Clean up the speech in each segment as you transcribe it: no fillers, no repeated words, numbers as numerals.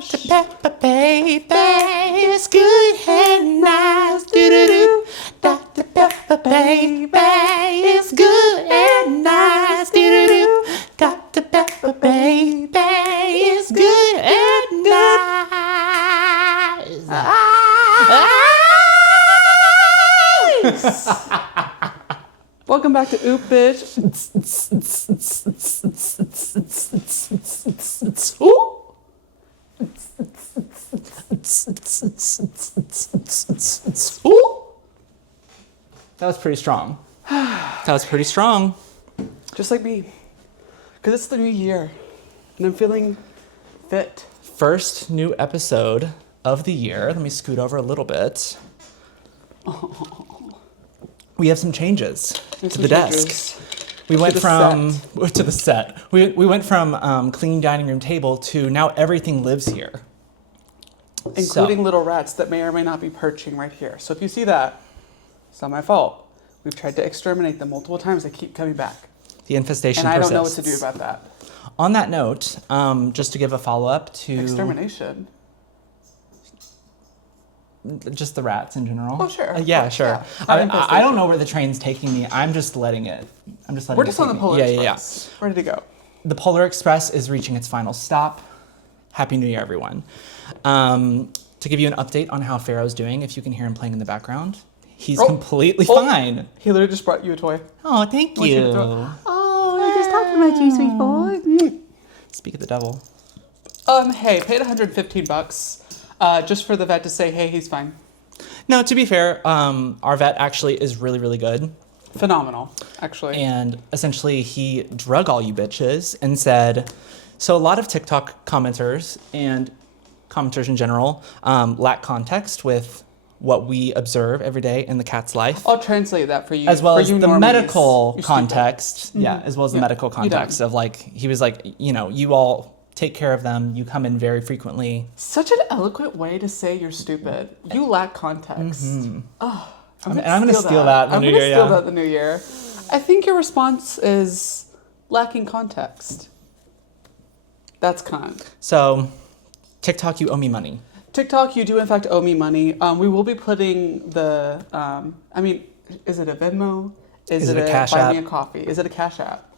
Dr. Pepper, baby, it's good and nice. Do-do-do. Dr. Pepper, baby, it's good and nice. Do-do-do. Dr. Pepper, baby, it's good and nice. Welcome back to Oop Bitch. Ooh. Ooh. That was pretty strong. That was pretty strong. Just like me. Because it's the new year. And I'm feeling fit. First new episode of the year. Let me scoot over a little bit. We have some changes to the desk. We went from to the set. We went from clean dining room table to now everything lives here, Including little rats that may or may not be perching right here. So if you see that, it's not my fault. We've tried to exterminate them multiple times. They keep coming back. The infestation and I persists. don't know what to do about that. On that note, just to give a follow-up to... Extermination? Just the rats in general. Oh, sure. Yeah, sure. Yeah. I don't know where the train's taking me. I'm just letting it. We're just on the Polar Express. Yeah. Ready to go. The Polar Express is reaching its final stop. Happy New Year, everyone. To give you an update on how Pharaoh's doing, if you can hear him playing in the background, he's completely fine. He literally just brought you a toy. Oh, thank you. Oh, I just talked about you, sweet boy. Speak of the devil. Hey, paid $115 just for the vet to say, hey, he's fine. No, to be fair, our vet actually is really, really good. Phenomenal, actually. And essentially, he drug all you bitches and said, so a lot of TikTok commenters and commenters in general lack context with what we observe every day in the cat's life. I'll translate that for you. As well for as you the normies. medical You're context. stupid. Yeah, as well as the medical context of like, he was like, you know, you all take care of them. You come in very frequently. Such an eloquent way to say you're stupid. You lack context. Mm-hmm. Oh, I'm going to steal that in the new year. I'm going to steal that the new year. I think your response is lacking context. That's kind. So, TikTok, you owe me money. TikTok, you do in fact owe me money. We will be putting the, is it a Venmo? Is it a Cash Buy App? Me a Coffee? Is it a Cash App?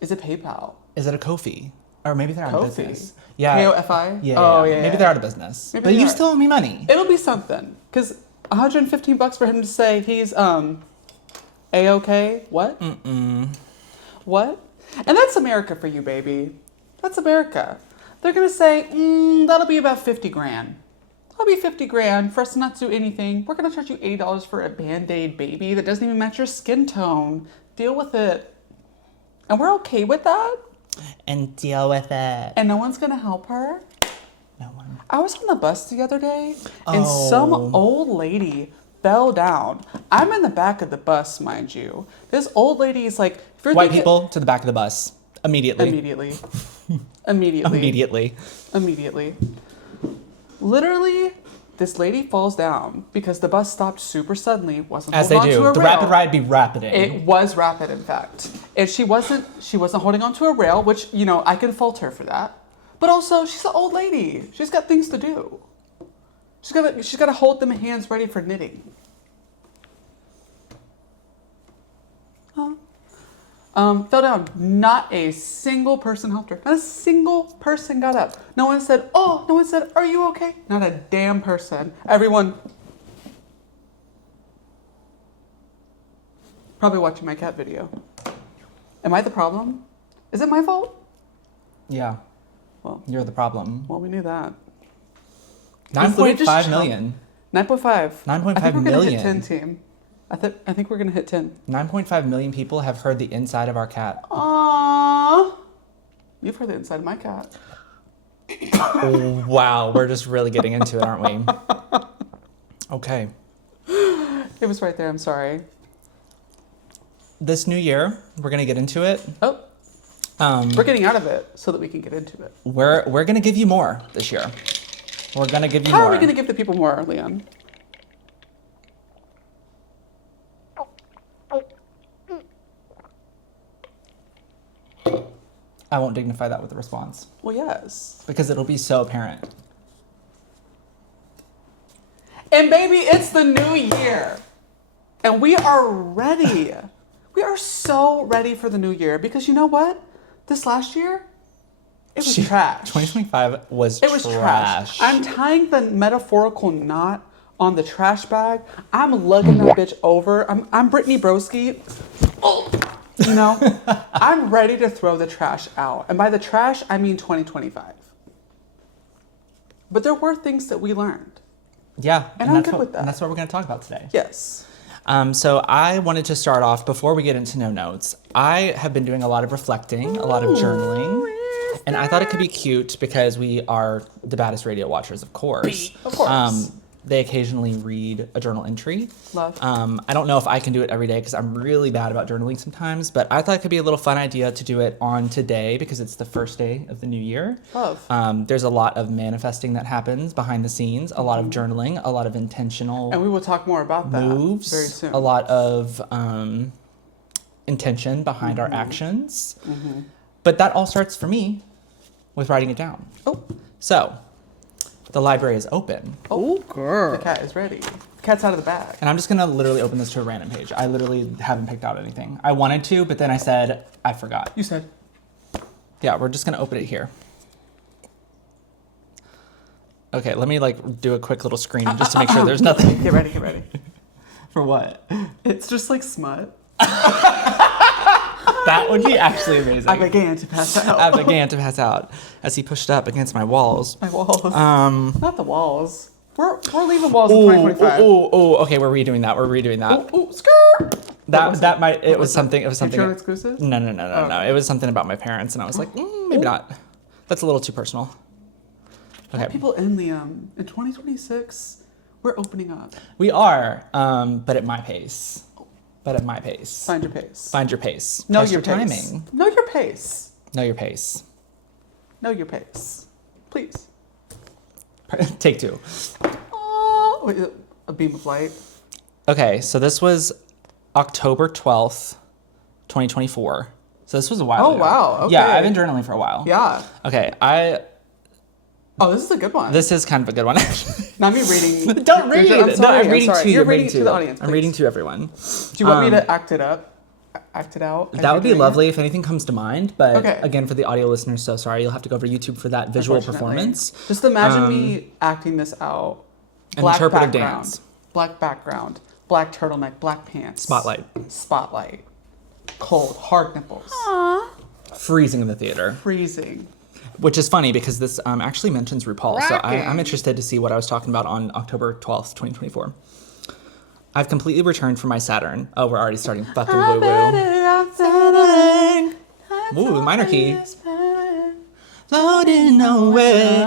Is it PayPal? Is it a Ko-fi? Or maybe they're out of business. Yeah. K-O-F-I? Yeah. Oh, yeah. Maybe they're out of business. Maybe but you are. still owe me money. It'll be something. Because $115 for him to say he's A-okay? What? What? And that's America for you, baby. That's America. They're going to say, that'll be about 50 grand. That'll be 50 grand for us to not do anything. We're going to charge you $80 for a Band-Aid baby that doesn't even match your skin tone. Deal with it. And we're okay with that. And deal with it. And no one's going to help her. No one. I was on the bus the other day, and some old lady fell down. I'm in the back of the bus, mind you. This old lady is like... If you're White people to the back of the bus. Immediately. Immediately. Literally, this lady falls down because the bus stopped super suddenly. Wasn't As they holding do. onto a The rail. rapid ride be rapiding. It was rapid, in fact. And she wasn't holding onto a rail, which, you know, I can fault her for that. But also, she's an old lady. She's got things to do. She's got to hold them hands ready for knitting. Fell down. Not a single person helped her. Not a single person got up. No one said, oh, no one said, are you okay? Not a damn person. Everyone probably watching my cat video. Am I the problem? Is it my fault? Yeah. Well, you're the problem. Well, we knew that. 9.5 million. 9.5. 9.5 million. We're going to hit 10, team. I think we're going to hit 10. 9.5 million people have heard the inside of our cat. Aww. You've heard the inside of my cat. Wow, we're just really getting into it, aren't we? Okay. It was right there, I'm sorry. This new year, we're going to get into it. Oh. We're getting out of it so that we can get into it. We're going to give you more this year. We're going to give you How more. are we going to give the people more, Leon? I won't dignify that with a response. Well, yes. Because it'll be so apparent. And baby, it's the new year. And we are ready. We are so ready for the new year because you know what? This last year, it was trash. 2025 was It was trash. I'm tying the metaphorical knot on the trash bag. I'm lugging that bitch over. I'm Brittany Broski. Oh, you know, I'm ready to throw the trash out. And by the trash, I mean 2025. But there were things that we learned. Yeah. And I'm good with that. And that's what we're going to talk about today. Yes. So I wanted to start off, before we get into no notes, I have been doing a lot of reflecting, a lot of journaling. And I thought it could be cute because we are the baddest radio watchers, of course. Of course. They occasionally read a journal entry. Love. I don't know if I can do it every day because I'm really bad about journaling sometimes, but I thought it could be a little fun idea to do it on today because it's the first day of the new year. Love. There's a lot of manifesting that happens behind the scenes, a lot of journaling, a lot of intentional And we will talk more about that moves, very soon. a lot of intention behind our actions. But that all starts for me with writing it down. Oh. So, the library is open. Oh, girl. The cat is ready. The cat's out of the bag. And I'm just gonna literally open this to a random page. I literally haven't picked out anything. I wanted to, but then I said, I forgot. You said. Yeah, we're just gonna open it here. Okay, let me like do a quick little screen just to make sure there's nothing. Get ready, get ready. For what? It's just like smut. That would be actually amazing. I began to pass out. I began to pass out as he pushed up against my walls. My walls. Not the walls. We're leaving walls in Ooh, 2025. Okay, we're redoing that. Ooh, skirt. That might. It was something. Patreon exclusive? No. It was something about my parents, and I was like, maybe not. That's a little too personal. Okay. People in Liam in 2026, we're opening up. We are, but at my pace. Find your pace. Find your pace. Know Trust your pace. timing. Know your pace. Know your pace. Know your pace. Please. Take two. Oh, wait, a beam of light. Okay, so this was October 12th, 2024. So this was a while ago. Oh, wow. Okay. Yeah, I've been journaling for a while. Yeah. Okay, Oh, this is a good one. This is kind of a good one. Not me reading. Don't read. I'm reading to you. You're reading to the audience. I'm reading to everyone. Do you want me to act it up? Act it out? That would be lovely if anything comes to mind. But Okay. again, for the audio listeners, so sorry. You'll have to go over to YouTube for that visual performance. Just imagine me acting this out. An interpretive dance. Black background. Black turtleneck. Black pants. Spotlight. Cold. Hard nipples. Freezing in the theater. Freezing. Which is funny because this actually mentions RuPaul. So Cracking. I'm interested to see what I was talking about on October 12th, 2024. I've completely returned from my Saturn. Oh, we're already starting fucking woo-woo. Ooh, minor key. Floating away.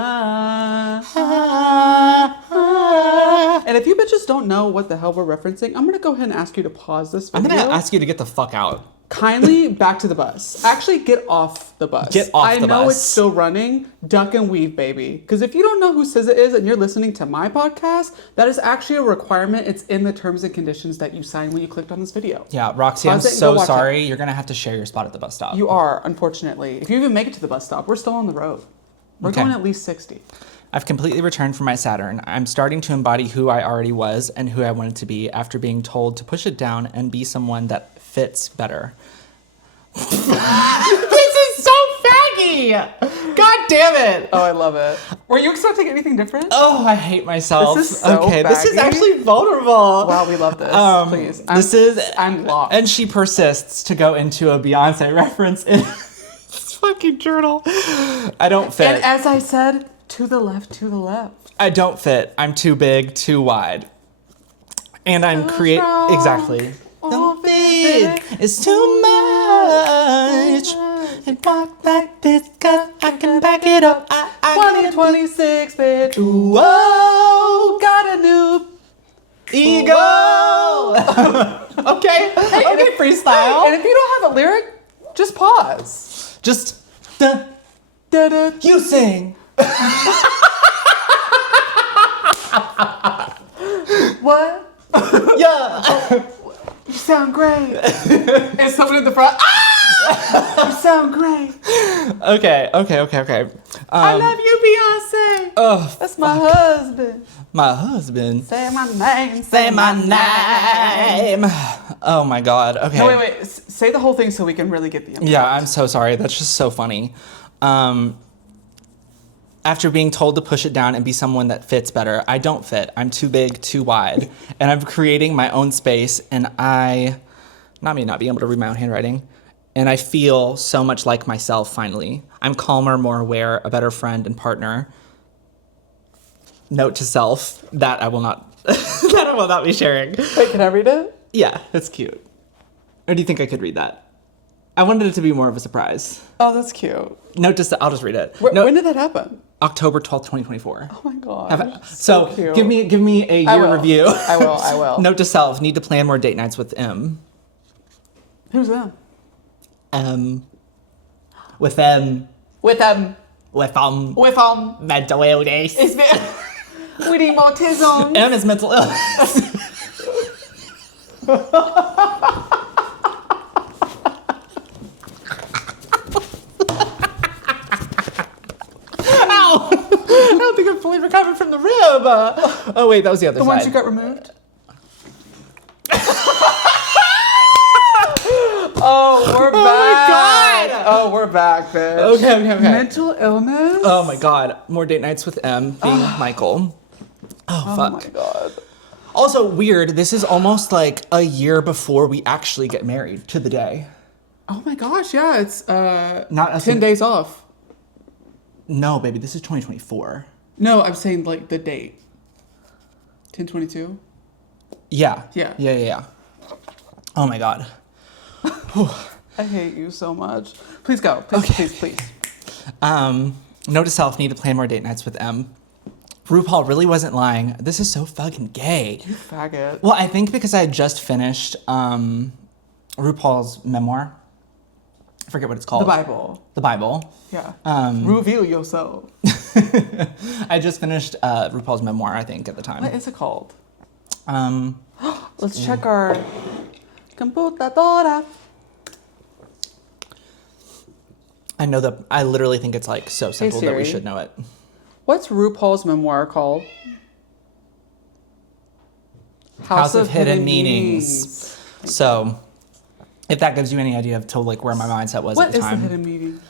And if you bitches don't know what the hell we're referencing, I'm gonna go ahead and ask you to pause this video. I'm gonna ask you to get the fuck out. Kindly back to the bus. Actually, get off the bus. Get off the bus. I know it's still running. Duck and weave, baby. Because if you don't know who SZA is and you're listening to my podcast, that is actually a requirement. It's in the terms and conditions that you signed when you clicked on this video. Yeah, Roxy, I'm Pause it and so go watch sorry. You're gonna have to share your spot at the bus stop. You are, unfortunately. If you even make it to the bus stop, we're still on the road. We're Okay. going at least 60. I've completely returned from my Saturn. I'm starting to embody who I already was and who I wanted to be after being told to push it down and be someone that fits better. This is so faggy! God damn it! Oh, I love it. Were you expecting anything different? Oh, I hate myself. This is so okay, this is faggy. actually vulnerable. Wow, we love this. Please. I'm lost. And she persists to go into a Beyonce reference in this fucking journal. I don't fit. And as I said, to the left, to the left. I don't fit. I'm too big, too wide. And I'm exactly. Don't fit. It's too much. And walk like this, cause I can back it up. 2026, bitch. Whoa, Got a new ego. Okay, okay, freestyle. And if you don't have a lyric, just pause. Just, Da-da. you sing. What? Yeah. You sound great. And someone in the front. Ah! You sound great. Okay. I love you, Beyonce. Oh, That's my husband. my husband. Say my name. Say my name. Oh my God. Okay. No, wait. Say the whole thing so we can really get the impact. Yeah, I'm so sorry. That's just so funny. After being told to push it down and be someone that fits better, I don't fit. I'm too big, too wide. And I'm creating my own space, and not being able to read my own handwriting, and I feel so much like myself finally. I'm calmer, more aware, a better friend and partner. Note to self, that I will not be sharing. Wait, can I read it? Yeah, that's cute. Or do you think I could read that? I wanted it to be more of a surprise. Oh, that's cute. Note to self, I'll just read it. When did that happen? October 12th, 2024. Oh my God. So cute. give me a year review. I will. Note to self, need to plan more date nights with M. Who's them? With them. With Mental illness. It's with autism. M is mental illness. Ow! I don't think I'm fully recovered from the rib. Oh wait, that was the other The side. ones you got removed? Oh, we're back. God. Oh, we're back, bitch. Okay. Mental illness? Oh my God, more date nights with M being Michael. Oh fuck. Oh my God. Also weird, this is almost like a year before we actually get married to the day. Oh my gosh, yeah, it's Not a 10 days off. No, baby, this is 2024. No, I'm saying like the date. 10/22? Yeah. Yeah. Oh my God. I hate you so much. Please go. Please. Note to self, need to plan more date nights with M. RuPaul really wasn't lying. This is so fucking gay. You faggot. Well, I think because I had just finished RuPaul's memoir. I forget what it's called. The Bible. Yeah. Reveal yourself. I just finished RuPaul's memoir, I think, at the time. What is it called? Um, Let's check our computadora. I literally think it's like so simple that we Siri. should know it. What's RuPaul's memoir called? House of Hidden Meanings. So, if that gives you any idea of to like where my mindset was What at the is the time. hidden meaning?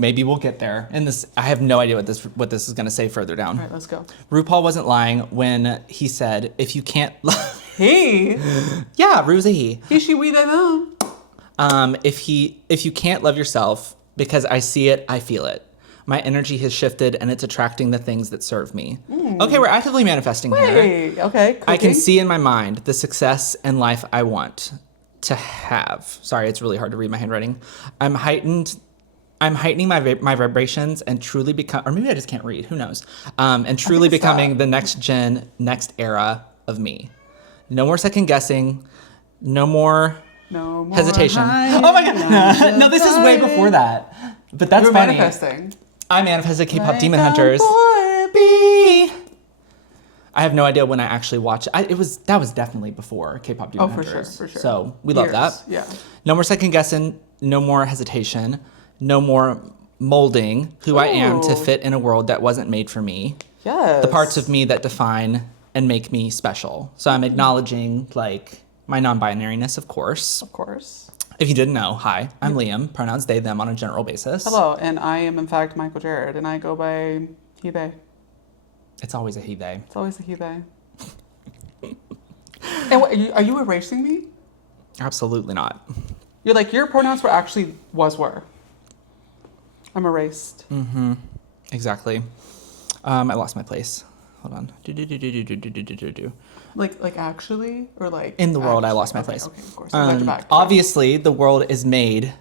Maybe we'll get there. I have no idea what this is going to say further down. All right, let's go. RuPaul wasn't lying when he said, if you can't He? Yeah, Ru's a he. He, she, we, they, them. If you can't love yourself, because I see it, I feel it. My energy has shifted and it's attracting the things that serve me. Okay, we're actively manifesting here. Hey, okay. I can cooking. see in my mind the success and life I want to have. Sorry, it's really hard to read my handwriting. I'm heightening my vibrations and truly become, or maybe I just can't read, who knows? And truly it's becoming that. the next era of me. No more second guessing. No more hesitation. Oh my God. No, this is way before that. But that's You're funny. manifesting. I manifested K-pop Like Demon a Hunters. boy I have no idea when I actually watched it. That was definitely before K-pop Demon Oh, for Hunters. sure. So we love that. Yeah. No more second guessing. No more hesitation. No more molding who I am to Ooh. fit in a world that wasn't made for me. Yes. The parts of me that define and make me special. So I'm acknowledging like my non-binariness, of course. Of course. If you didn't know, hi, I'm Liam. Pronouns they, them on a general basis. Hello, and I am in fact Michael Jared, and I go by he, they. It's always a he, they. It's always a he, they. And what, are you erasing me? Absolutely not. You're like, your pronouns were actually were. I'm erased. Exactly. I lost my place. Hold on. Do. Like actually? Or like... In the world, I actually? lost my Okay, place. Okay, of course. Back. Obviously, the world is made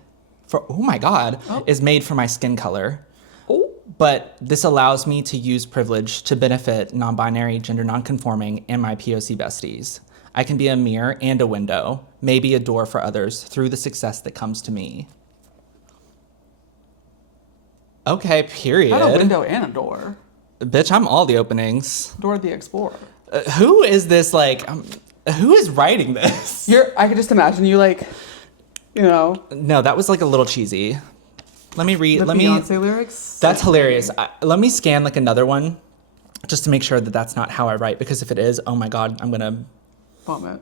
for, oh my God, Oh. is made for my skin color. Oh. But this allows me to use privilege to benefit non-binary, gender non-conforming, and my POC besties. I can be a mirror and a window, maybe a door for others through the success that comes to me. Okay, period. Not a window and a door. Bitch, I'm all the openings. Dora the Explorer. Who is this, like, who is writing this? I could just imagine you like You know, No, that was like a little cheesy. Let me read. the Beyonce lyrics. That's hilarious. Let me scan like another one, just to make sure that that's not how I write. Because if it is, oh my god, I'm gonna Vomit.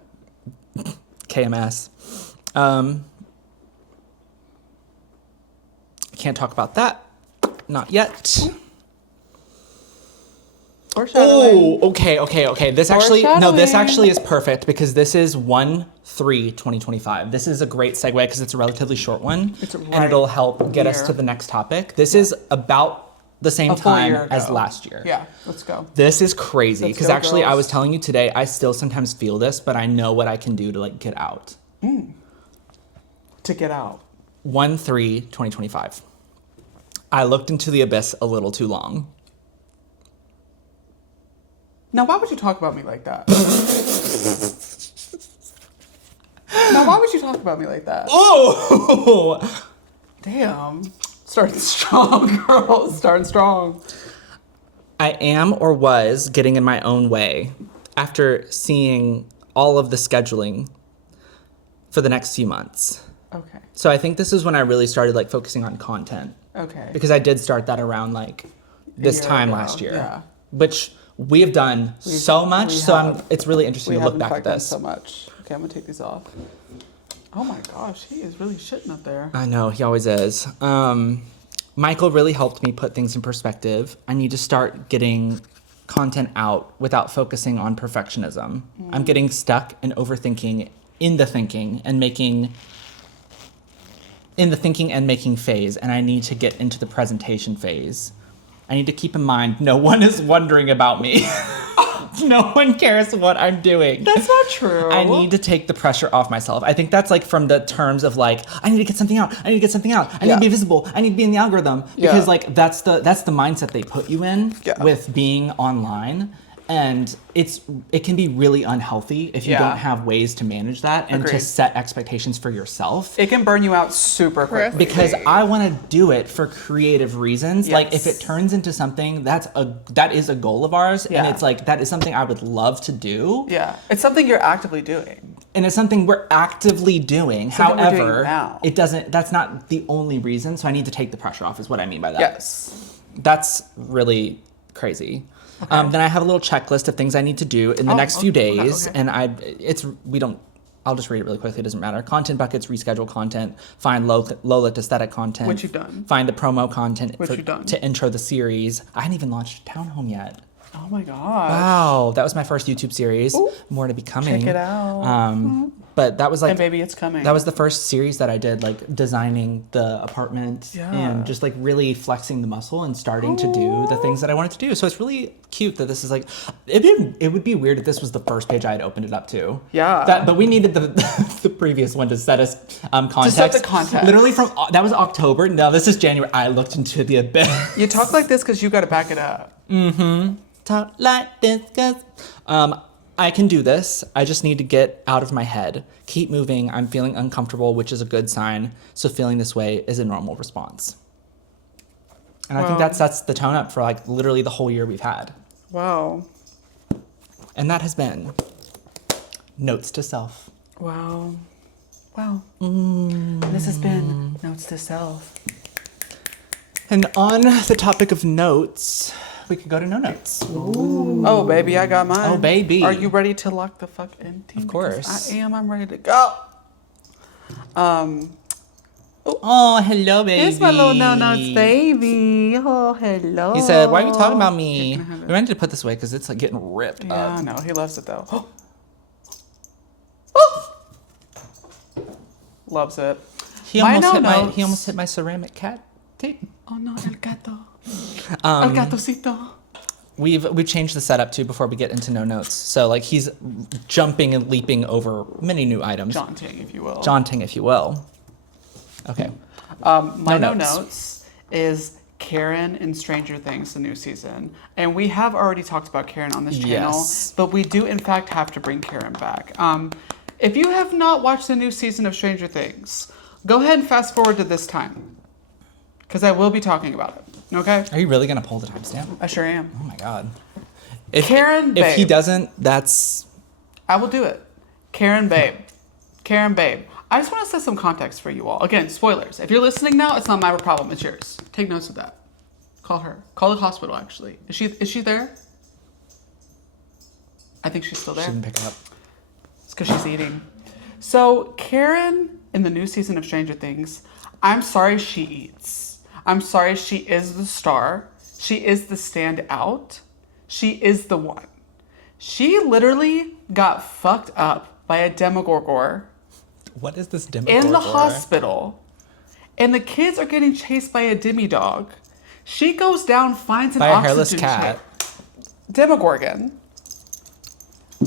KMS. Can't talk about that. Not yet. Foreshadowing. Oh, okay. This actually is perfect because this is 1/3/2025. This is a great segue because it's a relatively short one, It's and right it'll help get us here. to the next topic. This is about the same A full time year as ago. last year. Yeah, let's go. This is crazy Let's because go, actually I girls. was telling you today, I still sometimes feel this, but I know what I can do to like get out. To get out. 1/3/2025. I looked into the abyss a little too long. Now, why would you talk about me like that? Now, why would you talk about me like that? Oh! Damn. Starting strong, girls. Starting strong. I am or was getting in my own way after seeing all of the scheduling for the next few months. Okay. So I think this is when I really started like focusing on content Okay. because I did start that around like this year time ago, last year, yeah. which we have done so much. we So have. it's really interesting We to have look in back at fact done this. so much. Okay, I'm gonna take these off. Oh my gosh, he is really shitting up there. I know, he always is. Michael really helped me put things in perspective. I need to start getting content out without focusing on perfectionism. I'm getting stuck and overthinking in the thinking and making phase, and I need to get into the presentation phase. I need to keep in mind no one is wondering about me. No one cares what I'm doing. That's not true. I need to take the pressure off myself. I think that's like from the terms of like, I need to get something out. I need to get something out. I need Yeah. to be visible. I need to be in the algorithm. Yeah. Because like that's the mindset they put you in Yeah. with being online. And it can be really unhealthy if you Yeah. don't have ways to manage that and to Agreed. set expectations for yourself. It can burn you out super quickly. Because I want to do it for creative reasons. Like if Yes. it turns into something that is a goal of ours, and Yeah. it's like that is something I would love to do. Yeah, it's something you're actively doing. And it's something we're actively doing. Something we're doing However, now. that's not the only reason. So I need to take the pressure off is what I mean by that. Yes. That's really crazy. Then I have a little checklist of things I need to do in the next few okay, days. okay. And I'll just read it really quickly. It doesn't matter. Content buckets, reschedule content, find low-lit aesthetic content. Which you've done. Find the promo content Which you've done. to intro the series. I hadn't even launched Townhome yet. Oh my gosh. Wow, that was my first YouTube series. Ooh. More to be coming. Check it out. But that was like And baby, it's coming. that was the first series that I did, like designing the apartment Yeah. and just like really flexing the muscle and starting to do the things that I wanted to do. So it's really cute that this is like, it would be weird if this was the first page I had opened it up to. Yeah. But we needed the the previous one to set us context. set the context. Literally that was October. Now this is January. I looked into the abyss. You talk like this because you got to back it up. Talk like this, 'cause I can do this. I just need to get out of my head. Keep moving. I'm feeling uncomfortable, which is a good sign. So feeling this way is a normal response. And I think Wow. that sets the tone up for like literally the whole year we've had. Wow. And that has been Notes to Self. Wow. Wow. This has been Notes to Self. And on the topic of notes, we could go to no notes. Oh, baby, I got mine. Oh, baby. Are you ready to lock the fuck in, team? Of course. Because I am. I'm ready to go. Oh, hello, baby. Here's my little no notes, baby. Oh, hello. He said, "Why are you talking about me?" Okay, can I have it? We might need to put this away because it's like getting ripped Yeah, up. no, he loves it though. Loves it. He My almost no-notes. he almost hit my ceramic cat tape. Oh no, el gato. El gatocito. We've changed the setup too before we get into no notes. So like he's jumping and leaping over many new items. Jaunting, if you will. Jaunting, if you will. Okay. My No no notes. notes is Karen in Stranger Things, the new season. And we have already talked about Karen on this channel, Yes. but we do in fact have to bring Karen back. If you have not watched the new season of Stranger Things, go ahead and fast forward to this time, because I will be talking about it. Okay? Are you really gonna pull the timestamp? I sure am. Oh my god. Karen, If he babe. doesn't, that's I will do it. Karen, babe. Karen, babe. I just want to set some context for you all. Again, spoilers. If you're listening now, it's not my problem. It's yours. Take notes of that. Call her. Call the hospital, actually. Is she there? I think she's still there. She didn't pick it up. It's because she's eating. So Karen, in the new season of Stranger Things, I'm sorry she eats. I'm sorry she is the star. She is the standout. She is the one. She literally got fucked up by a demogorgon What is this demogorgon? in the hospital. And the kids are getting chased by a demidog. She goes down, finds an By a oxygen hairless cat. Demogorgon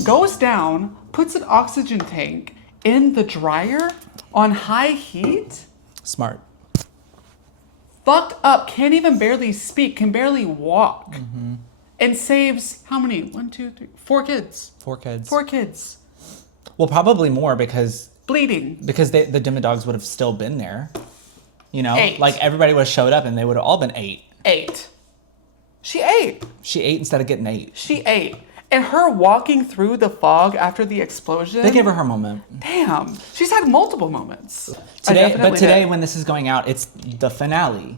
goes down, puts an oxygen tank in the dryer on high heat. Smart. Fucked up, can't even barely speak, can barely walk. And saves how many? 1, 2, 3, 4 kids. 4 kids. 4 kids. Well, probably more because Bleeding. the demodogs would have still been there. You know, 8. like everybody would have showed up and they would have all been 8. 8. She ate. She ate instead of getting 8. She ate. And her walking through the fog after the explosion. They gave her her moment. Damn. She's had multiple moments. Today, when this is going out, it's the finale.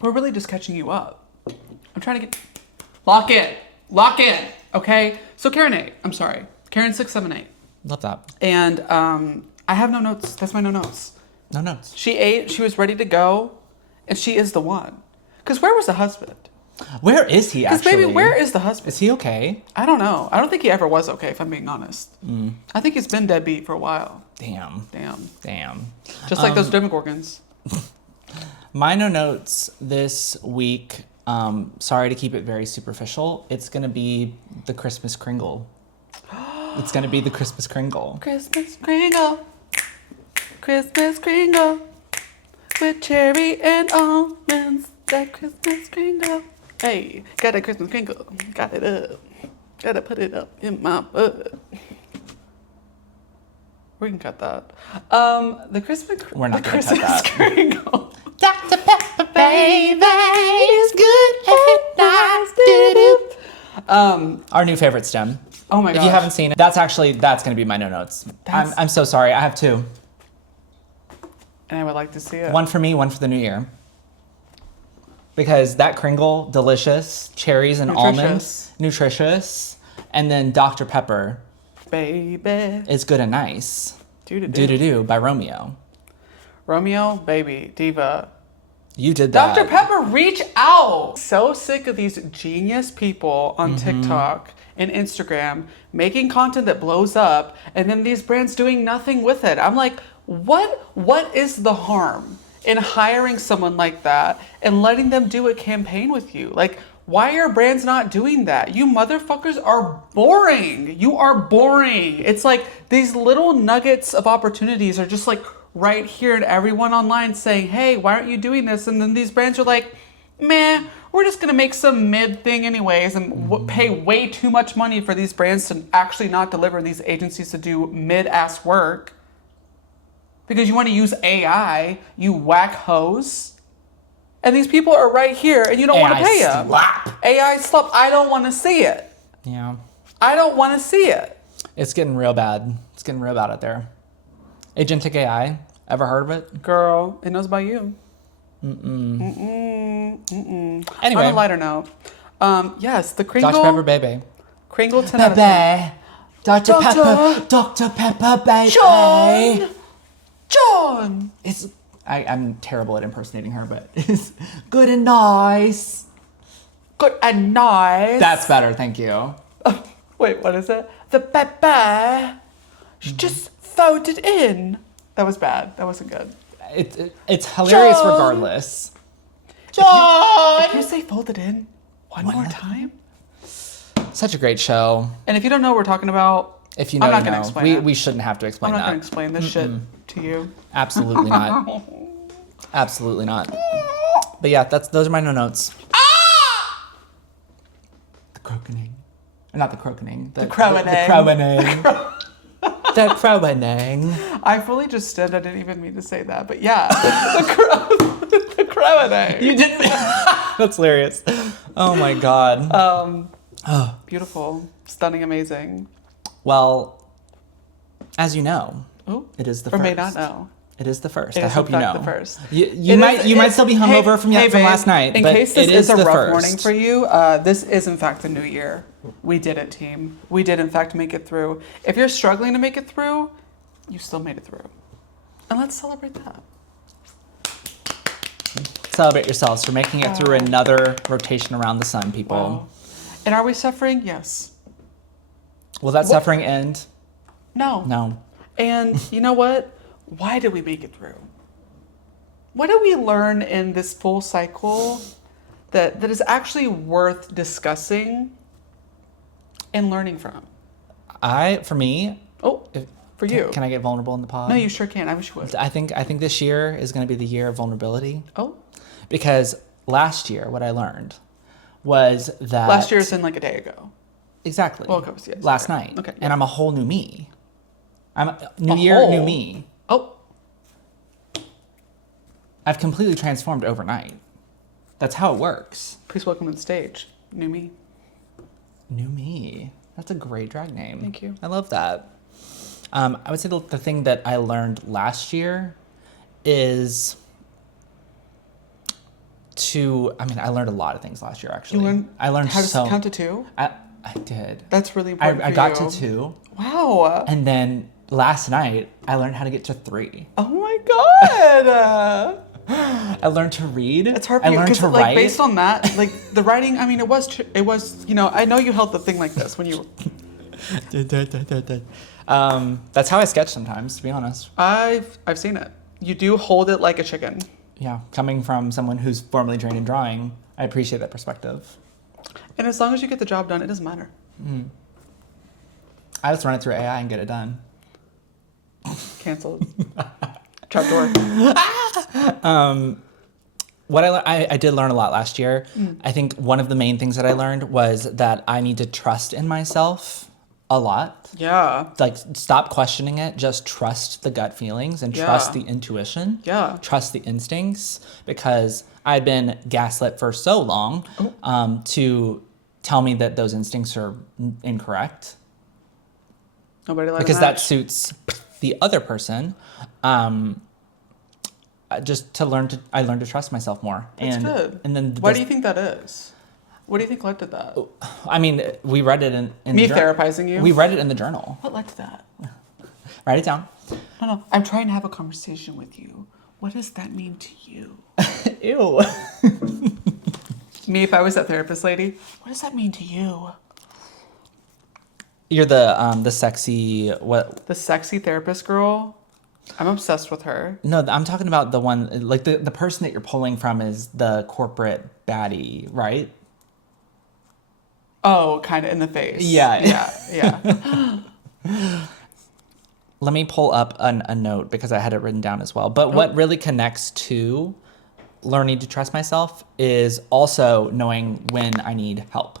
We're really just catching you up. I'm trying to get... Lock in. Lock in. Okay? So Karen 8. I'm sorry. Karen 678. Love that. And I have no notes. That's my no notes. No notes. She ate. She was ready to go. And she is the one. Because where was the husband? Where is he, Because actually? baby, where is the husband? Is he okay? I don't know. I don't think he ever was okay, if I'm being honest. I think he's been deadbeat for a while. Damn. Damn. Just like those demogorgons. My no notes this week, sorry to keep it very superficial, it's going to be the Christmas Kringle. It's going to be the Christmas Kringle. Christmas Kringle. Christmas Kringle. With cherry and almonds. That Christmas Kringle. Hey, got a Christmas Kringle. Got it up. Gotta put it up in my butt. We can cut that. The Christmas. We're not the gonna cut Christmas that. Kringle. Dr. Pepper, baby, is good and nice. Our new favorite stem. Oh my If gosh. you haven't seen it, that's going to be my no notes. I'm so sorry. I have 2. And I would like to see it. One for me, one for the new year. Because that Kringle, delicious, cherries and almonds, nutritious, and then Dr. Pepper Baby. is good and nice. Do by Romeo. Romeo, baby, diva. You did that. Dr. Pepper, reach out. So sick of these genius people on TikTok and Instagram making content that blows up and then these brands doing nothing with it. I'm like, what is the harm in hiring someone like that and letting them do a campaign with you? Like, why are brands not doing that? You motherfuckers are boring. You are boring. It's like these little nuggets of opportunities are just like right here, and everyone online saying, hey, why aren't you doing this? And then these brands are like, meh, we're just gonna make some mid thing anyways and pay way too much money for these brands to actually not deliver, these agencies to do mid-ass work. Because you want to use AI, you whack hoes. And these people are right here and you don't want to pay them. AI slap. I don't want to see it. Yeah. I don't want to see it. It's getting real bad. It's getting real bad out there. Agentic AI, ever heard of it? Girl, it knows about you. Anyway. On a lighter note, yes, the Kringle. Dr. Pepper, baby. Kringle 10 out of 10. Dr. Pepper. Dr. Pepper, baby. John! I'm terrible at impersonating her, but it's good and nice. Good and nice. That's better, thank you. Wait, what is it? The baby. She just folded in. That was bad. That wasn't good. It's hilarious John! regardless. John! If you say folded in one more time. Such a great show. And if you don't know what we're talking about, If you know, I'm not you gonna know. explain it. We shouldn't have to explain I'm not that. going to explain this shit to you. Absolutely not. Absolutely not. But yeah, those are my no notes. The croakening. Not the croakening. The crowaning. The crowaning. The crowaning. I fully just stood. I didn't even mean to say that. But yeah, the crowaning. You didn't. That's hilarious. Oh my God. Beautiful. Stunning. Amazing. Well, As you know, Oh, it is the or first. may not know. It is the first. It I is, hope in you fact, know. the first. You might still be hungover from babe, last night, in but case this it is a the rough first. morning for you, this is in fact the new year. We did it, team. We did in fact make it through. If you're struggling to make it through, you still made it through. And let's celebrate that. Celebrate yourselves for making it through another rotation around the sun, people. Wow. And are we suffering? Yes. Will that suffering end? No. No. And you know what? Why did we make it through? What did we learn in this full cycle that is actually worth discussing and learning from? For me. Oh, for you. Can I get vulnerable in the pod? No, you sure can. I wish you would. I think this year is going to be the year of vulnerability. Oh. Because last year, what I learned was that Last year is in like a day ago. Exactly. Well, okay, yes, last okay. night. Okay. And I'm a whole new me. I'm new A year, whole? new me. Oh. I've completely transformed overnight. That's how it works. Please welcome to the stage. New me. New me. That's a great drag name. Thank you. I love that. I would say the thing that I learned last year is I learned a lot of things last year, actually. You learned I learned how to so... count to 2? I did. That's really important I for got you. to 2. Wow. And then last night, I learned how to get to 3. Oh my god. I learned to read. It's hard for I you learned because, to like, write. based on that, like the writing. I mean, it was. You know, I know you held the thing like this when you. That's how I sketch sometimes, to be honest. I've seen it. You do hold it like a chicken. Yeah, coming from someone who's formally trained in drawing, I appreciate that perspective. And as long as you get the job done, it doesn't matter. I just run it through AI and get it done. Canceled. Trapdoor. What I did learn a lot last year. I think one of the main things that I learned was that I need to trust in myself a lot. Yeah. Like, stop questioning it. Just trust the gut feelings and trust the intuition. Yeah. Trust the instincts, because I'd been gaslit for so long to tell me that those instincts are incorrect. Nobody let Because it that match. suits the other person. Just to I learned to trust myself more. That's good. And then Why do you think that is? What do you think led to that? I mean, we read it in Me the therapizing you? We read it in the journal. What led to that? Write it down. No. I'm trying to have a conversation with you. What does that mean to you? Ew. Me, if I was that therapist lady, what does that mean to you? You're the sexy what? The sexy therapist girl. I'm obsessed with her. No, I'm talking about the one, like the person that you're pulling from is the corporate baddie, right? Oh, kind of in the face. Yeah. Let me pull up a note because I had it written down as well. But what really connects to learning to trust myself is also knowing when I need help.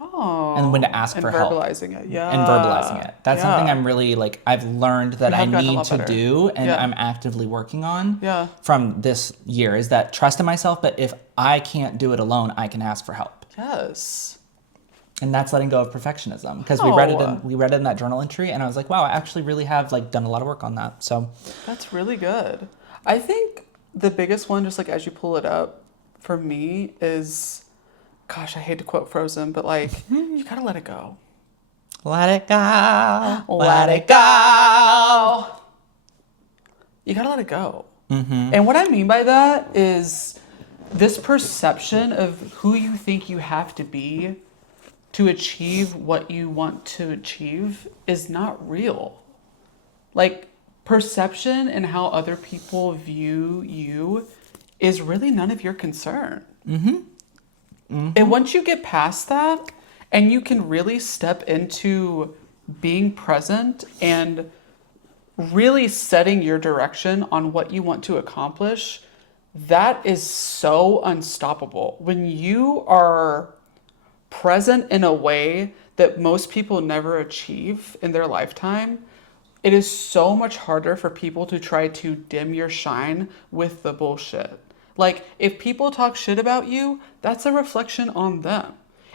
Oh. And when to ask for help. And verbalizing it, yeah. And verbalizing it. That's something I'm really, like, I've learned that You I have gotten a need lot to better. do and Yeah. I'm actively working on Yeah. from this year, is that trust in myself, but if I can't do it alone, I can ask for help. Yes. And that's letting go of perfectionism, because Oh. we read it in that journal entry, and I was like, wow, I actually really have, like, done a lot of work on that. So That's really good. I think the biggest one, just like as you pull it up, for me is, gosh, I hate to quote Frozen, but like, you gotta let it go. let it go. Let it go. You gotta let it go. And what I mean by that is this perception of who you think you have to be to achieve what you want to achieve is not real. Like, perception and how other people view you is really none of your concern. And once you get past that and you can really step into being present and really setting your direction on what you want to accomplish, that is so unstoppable. When you are present in a way that most people never achieve in their lifetime, it is so much harder for people to try to dim your shine with the bullshit. Like, if people talk shit about you, that's a reflection on them.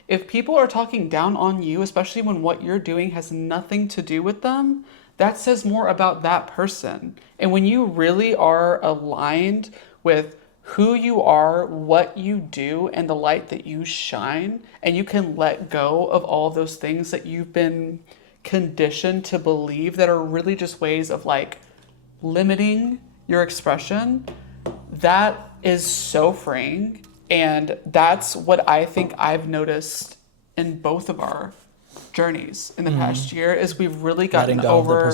If people are talking down on you, especially when what you're doing has nothing to do with them, that says more about that person. And when you really are aligned with who you are, what you do, and the light that you shine, and you can let go of all those things that you've been conditioned to believe that are really just ways of like limiting your expression, that is so freeing. And that's what I think I've noticed in both of our journeys in the past year is we've really gotten Letting go of over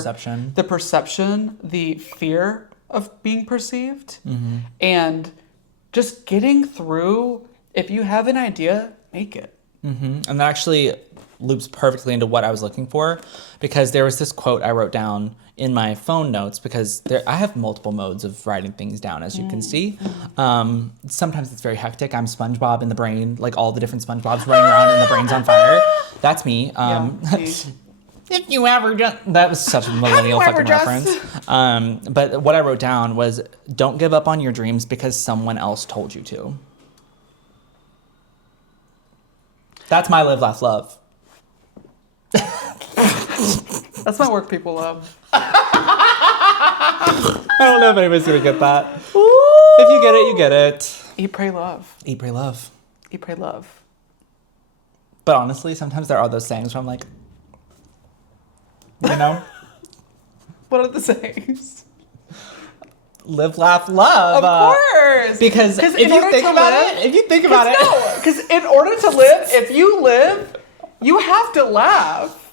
the perception, the fear of being perceived, and just getting through. If you have an idea, make it. and that actually loops perfectly into what I was looking for, because there was this quote I wrote down in my phone notes, because I have multiple modes of writing things down, as you can see. Sometimes it's very hectic. I'm SpongeBob in the brain, like all the different SpongeBobs running around and the brain's on fire. That's me. If you ever just... That was such a millennial fucking reference. But what I wrote down was, don't give up on your dreams because someone else told you to. That's my live, laugh, love. That's my work people love. I don't know if anybody's gonna get that. If you get it, you get it. Eat, pray, love. Eat, pray, love. Eat, pray, love. But honestly, sometimes there are those sayings where I'm like, you know, What are the sayings? live, laugh, love. Of course. Because if you think about it, No, because in order to live, if you live, you have to laugh.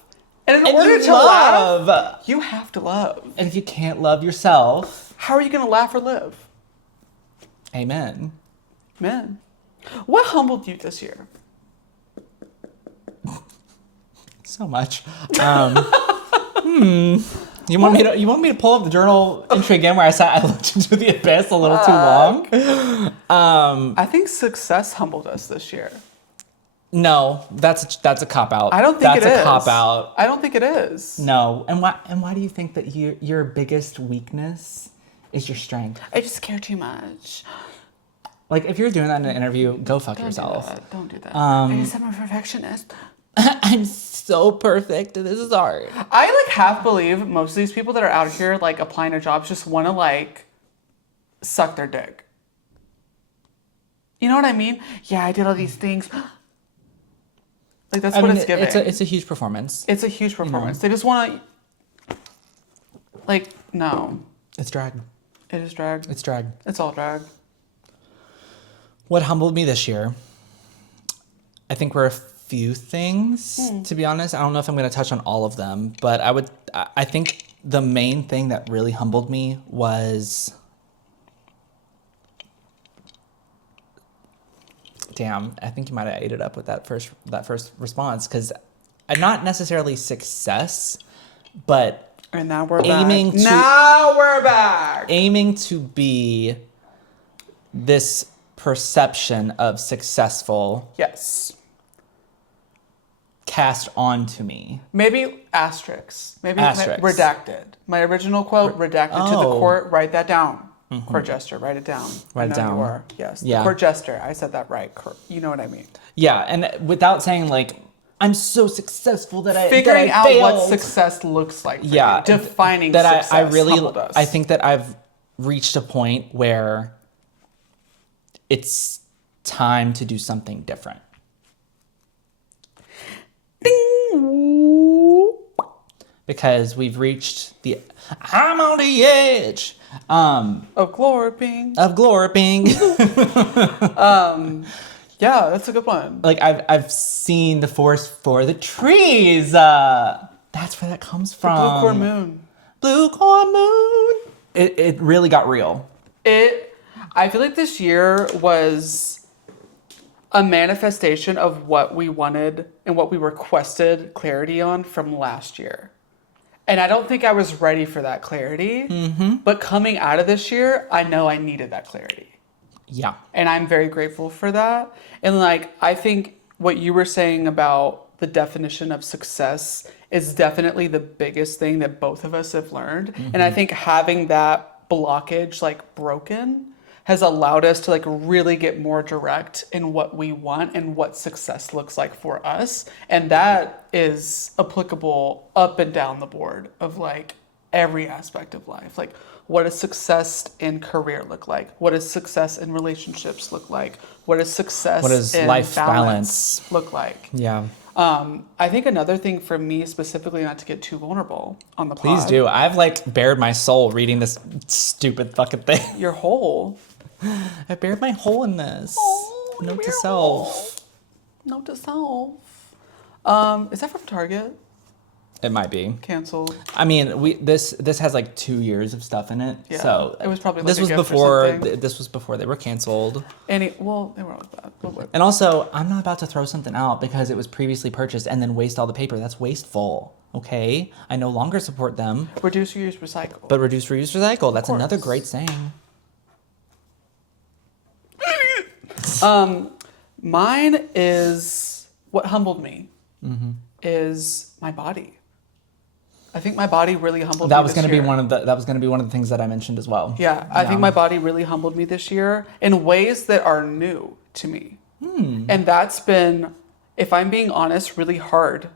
And in order to laugh, you have to love. And if you can't love yourself, how are you going to laugh or live? Amen. Man. What humbled you this year? So much. You want me to pull up the journal entry again where I looked into the abyss a little too long? I think success humbled us this year. No, that's a cop out. I don't think it is. That's a cop out. I don't think it is. No. And why do you think that your biggest weakness is your strength? I just care too much. Like, if you're doing that in an interview, go fuck yourself. Don't do that. I just am a perfectionist. I'm so perfect. This is hard. I like half believe most of these people that are out here like applying to jobs just want to like suck their dick. You know what I mean? Yeah, I did all these things. Like that's what it's giving. It's a huge performance. It's a huge performance. They just want to like no. It's drag. It is drag. It's drag. It's all drag. What humbled me this year, I think, were a few things, to be honest. I don't know if I'm going to touch on all of them, but I think the main thing that really humbled me was, damn, I think you might have ate it up with that first response, because not necessarily success, but And now we're aiming back. to, now we're back. aiming to be this perception of successful Yes. cast onto me. Maybe asterisks. Maybe Asterisks. redacted. My original quote, redacted to the Oh. court. Write that down. Court jester, write it down. Write it I know down. you are. Yes. Yeah. The court jester. I said that right. You know what I mean. Yeah, and without saying like, I'm so successful that I Figuring that I out failed. what success looks like for Yeah, you. Defining that success. I really humbled us. I think that I've reached a point where it's time to do something different. Ding. Because we've reached I'm on the edge Of glory. of glorping. Yeah, that's a good one. Like I've seen the forest for the trees. That's where that comes from. Blue corn moon. Blue corn moon. It really got real. I feel like this year was a manifestation of what we wanted and what we requested clarity on from last year. And I don't think I was ready for that clarity. Mm-hmm. But coming out of this year, I know I needed that clarity. Yeah. And I'm very grateful for that. And like, I think what you were saying about the definition of success is definitely the biggest thing that both of us have learned. Mm-hmm. And I think having that blockage like broken has allowed us to like really get more direct in what we want and what success looks like for us. And that is applicable up and down the board of like every aspect of life. Like, what does success in career look like? What does success in relationships look like? What does success What does in life balance balance look like? Yeah. I think another thing for me specifically, not to get too vulnerable on the Please pod. do. I've like bared my soul reading this stupid fucking thing. Your whole. I bared my hole in this. Oh, Note to your self. whole. Note to self. Is that from Target? It might be. Canceled. I mean, this has like 2 years of stuff in it. Yeah. So It was probably like this a was gift or before something. this was before they were canceled. Well, they were always bad. But what? And also, I'm not about to throw something out because it was previously purchased and then waste all the paper. That's wasteful. Okay? I no longer support them. Reduce, reuse, recycle. But reduce, reuse, recycle. That's course. another great saying. Mine is what humbled me is my body. I think my body really humbled me That was this going to be year. one of the things that I mentioned as well. Yeah, I think my body really humbled me this year in ways that are new to me. And that's been, if I'm being honest, really hard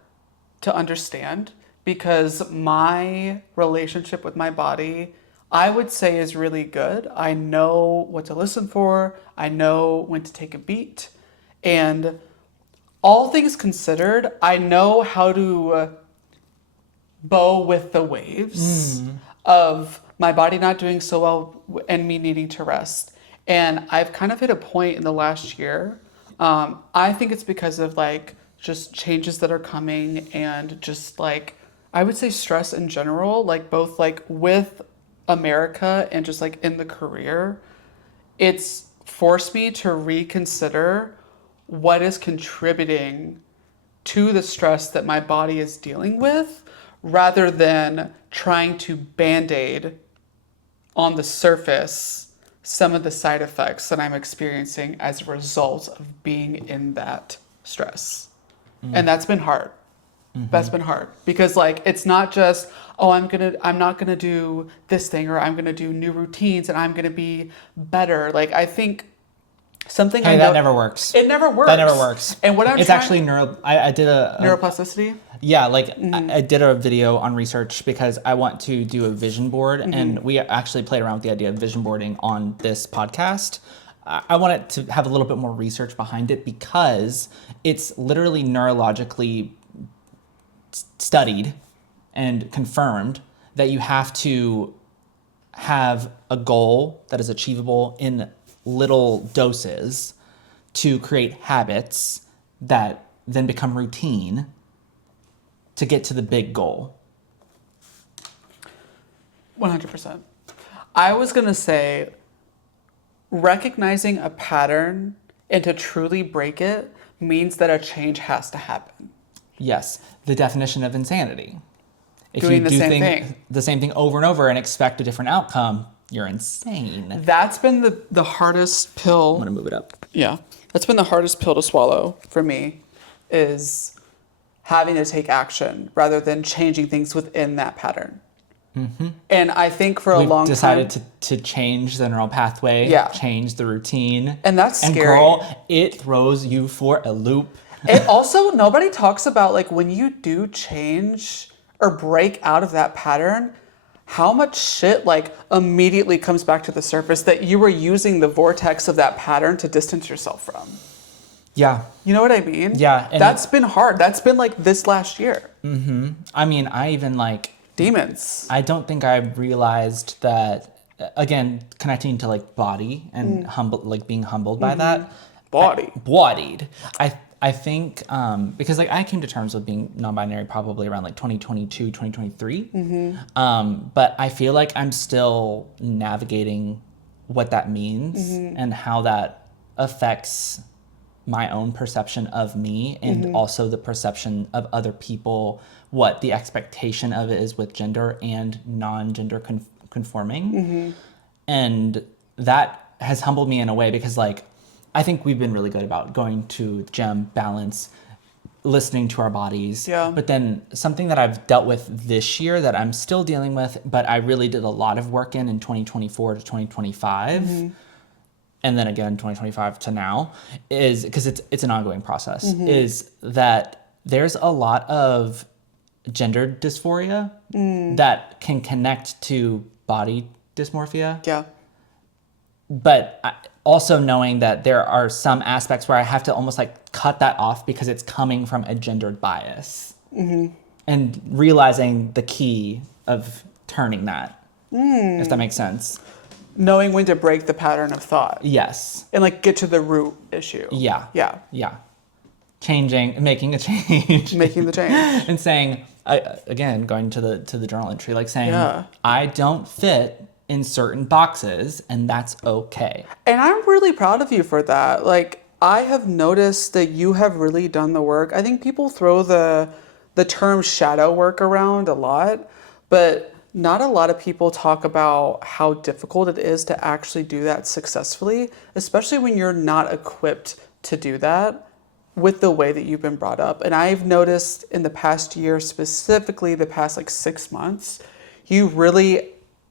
to understand because my relationship with my body, I would say, is really good. I know what to listen for. I know when to take a beat. And all things considered, I know how to bow with the waves of my body not doing so well and me needing to rest. And I've kind of hit a point in the last year. I think it's because of like just changes that are coming and just like, I would say stress in general, like both like with America and just like in the career. It's forced me to reconsider what is contributing to the stress that my body is dealing with rather than trying to band-aid on the surface some of the side effects that I'm experiencing as a result of being in that stress. And that's been hard. That's been hard because like it's not just, oh, I'm not gonna do this thing or I'm gonna do new routines and I'm gonna be better. Like I think something I know that never works. It never works. That never works. And what it's actually I did a neuroplasticity. Yeah, like I did a video on research because I want to do a vision board, and we actually played around with the idea of vision boarding on this podcast. I want it to have a little bit more research behind it because it's literally neurologically studied and confirmed that you have to have a goal that is achievable in little doses to create habits that then become routine to get to the big goal. 100%. I was going to say recognizing a pattern and to truly break it means that a change has to happen. Yes, the definition of insanity. If Doing you the do same thing. the same thing over and over and expect a different outcome, you're insane. That's been the hardest pill. I'm gonna move it up. Yeah. That's been the hardest pill to swallow for me is having to take action rather than changing things within that pattern. And I think for a long time... decided to change the neural pathway, change the routine. And that's scary. And girl, it throws you for a loop. It also, nobody talks about like when you do change or break out of that pattern, how much shit like immediately comes back to the surface that you were using the vortex of that pattern to distance yourself from. Yeah. You know what I mean? Yeah. That's been hard. That's been like this last year. I mean, I even like... Demons. I don't think I realized that, again, connecting to like body and like being humbled by that. Bodied. I think, because like I came to terms with being non-binary probably around like 2022, 2023. But I feel like I'm still navigating what that means and how that affects my own perception of me and also the perception of other people, what the expectation of it is with gender and non-gender conforming. And that has humbled me in a way because like, I think we've been really good about going to the gym, balance, listening to our bodies. Yeah. But then something that I've dealt with this year that I'm still dealing with, but I really did a lot of work in 2024 to 2025. And then again, 2025 to now, is because it's an ongoing process, is that there's a lot of gender dysphoria that can connect to body dysmorphia. Yeah. But also knowing that there are some aspects where I have to almost like cut that off because it's coming from a gendered bias. And realizing the key of turning that, if that makes sense. Knowing when to break the pattern of thought. Yes. And like get to the root issue. Yeah. Yeah. Yeah. Making a change. Making the change. And saying, again, going to the journal entry, like saying, Yeah. I don't fit in certain boxes, and that's okay. And I'm really proud of you for that. Like, I have noticed that you have really done the work. I think people throw the term shadow work around a lot, but not a lot of people talk about how difficult it is to actually do that successfully, especially when you're not equipped to do that with the way that you've been brought up. And I've noticed in the past year, specifically the past like 6 months, you really,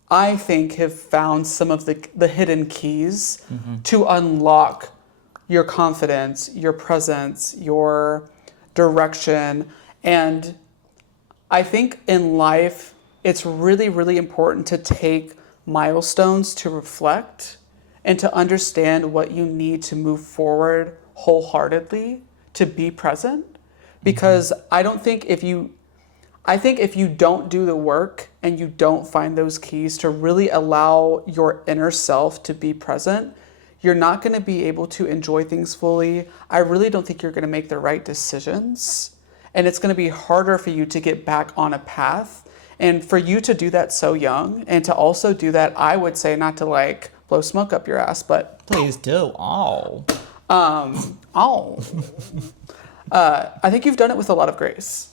I think, have found some of the hidden keys to unlock your confidence, your presence, your direction. And I think in life, it's really, really important to take milestones to reflect and to understand what you need to move forward wholeheartedly to be present. Because I think if you don't do the work and you don't find those keys to really allow your inner self to be present, you're not going to be able to enjoy things fully. I really don't think you're going to make the right decisions. And it's going to be harder for you to get back on a path. And for you to do that so young, and to also do that, I would say, not to like blow smoke up your ass, but Please do. I think you've done it with a lot of grace.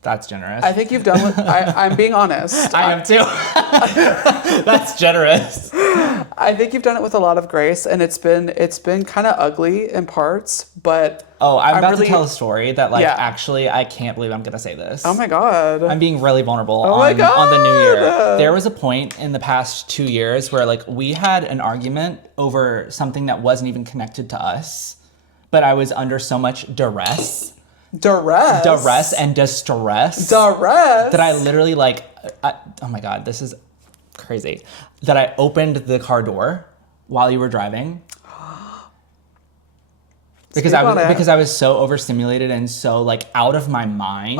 That's generous. I think you've done with, I'm being honest. I am too. That's generous. I think you've done it with a lot of grace, and it's been kind of ugly in parts, but I'm about really, to tell a story that like Yeah. actually I can't believe I'm gonna say this. Oh my God. I'm being really vulnerable my on the new year. God. There was a point in the past 2 years where like we had an argument over something that wasn't even connected to us, but I was under so much duress and distress that I literally oh my God, this is crazy, that I opened the car door while you were driving because I was so overstimulated and so like out of my mind.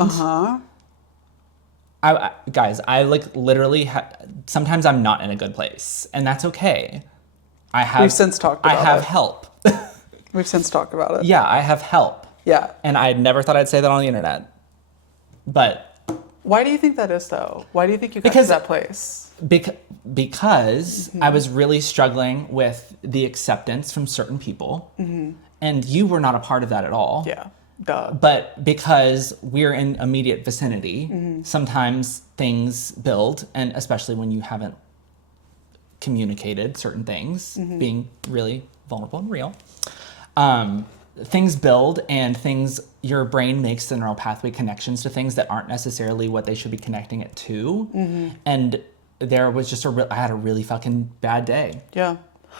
Guys, I like literally sometimes I'm not in a good place, and that's okay. We've since talked about it. I have help. We've since talked about it. Yeah, I have help. Yeah. And I never thought I'd say that on the internet. But Why do you think that is, though? Why do you think you got to that place? Because I was really struggling with the acceptance from certain people. And you were not a part of that at all. Yeah. Duh. But because we're in immediate vicinity, sometimes things build, and especially when you haven't communicated certain things, being really vulnerable and real. Things build, and your brain makes the neural pathway connections to things that aren't necessarily what they should be connecting it to. And there was just I had a really fucking bad day. Yeah.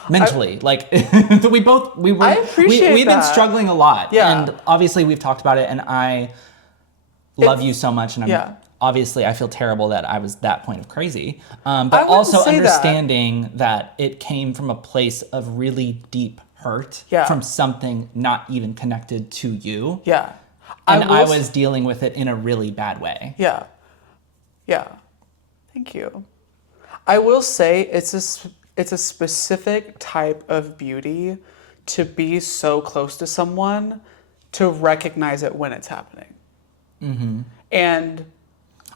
Mentally, we've been struggling a lot. Yeah. And obviously we've talked about it, and I love you so much, and obviously I feel terrible that I was that point of crazy. But also understanding that it came from a place of really deep hurt from something not even connected to you. Yeah. And I was dealing with it in a really bad way. Yeah. Yeah. Thank you. I will say it's a specific type of beauty to be so close to someone to recognize it when it's happening. And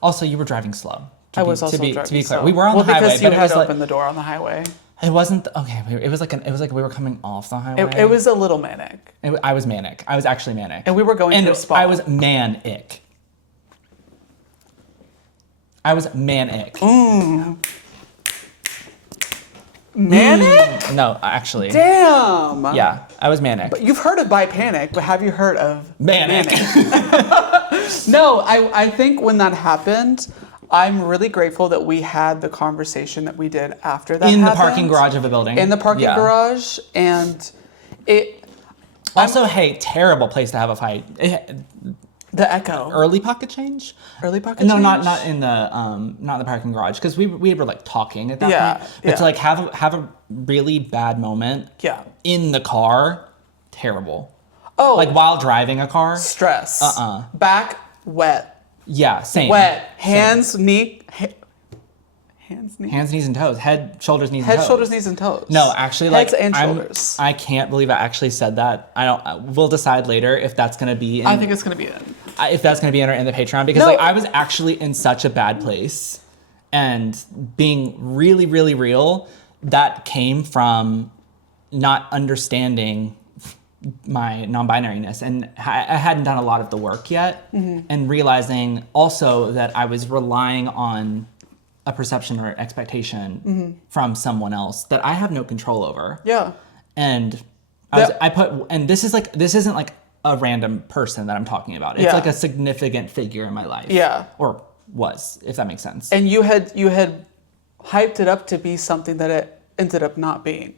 also, you were driving slow. I was also driving slow. To be clear, we were on the highway, because you but had opened the door on the highway. It wasn't okay. It was like we were coming off the highway. It was a little manic. I was manic. I was actually manic. And we were going to a spot. I was manic. Manic? No, actually. Damn. Yeah, I was manic. But you've heard of bipanic, but have you heard of manic? No, I think when that happened, I'm really grateful that we had the conversation that we did after that in the parking garage of a building. In the parking garage, and it... Also, hey, terrible place to have a fight. The Echo. early pocket change. Early pocket No, change? not in the parking garage, because we were like talking at that Yeah, point. But yeah. to like have a really bad moment Yeah. in the car, terrible. Oh. Like while driving a car. Stress. Uh-uh. Back, wet. Yeah, same. Wet. Same. Hands, knee. Hands, knees. Hands, knees, and toes. Head, shoulders, knees, and Head, toes. shoulders, knees, and toes. No, actually, Heads like and shoulders. I can't believe I actually said that. I don't. We'll decide later if that's gonna be. I think it's gonna be in. If that's gonna be in the Patreon, because No. like I was actually in such a bad place, and being really, really real, that came from not understanding my non-binariness, and I hadn't done a lot of the work yet, and realizing also that I was relying on a perception or expectation from someone else that I have no control over. Yeah. And this isn't like a random person that I'm talking about. It's Yeah. like a significant figure in my life. Yeah. Or was, if that makes sense. And you had hyped it up to be something that it ended up not being.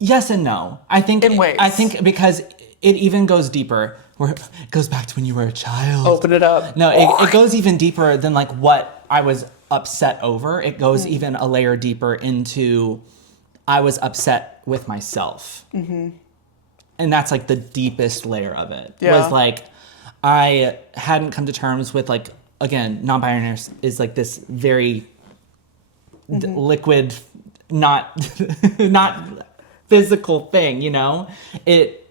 Yes and no. I think In ways. I think because it even goes deeper. Where it goes back to when you were a child. Open it up. No, it goes even deeper than like what I was upset over. It goes even a layer deeper into I was upset with myself. Mm-hmm. And that's like the deepest layer of it. Yeah. Was like I hadn't come to terms with like, again, non-binary is like this very liquid, not physical thing, you know?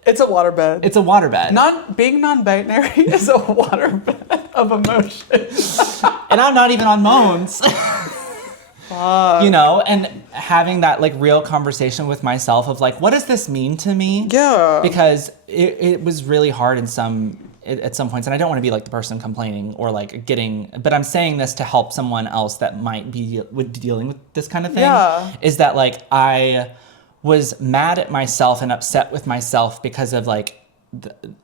It's a waterbed. It's a waterbed. Being non-binary is a waterbed of emotions. And I'm not even on moans. You know, and having that like real conversation with myself of like, what does this mean to me? Yeah. Because it was really hard at some points, and I don't want to be like the person complaining or like but I'm saying this to help someone else that might be dealing with this kind of thing. Yeah. Is that like I was mad at myself and upset with myself because of like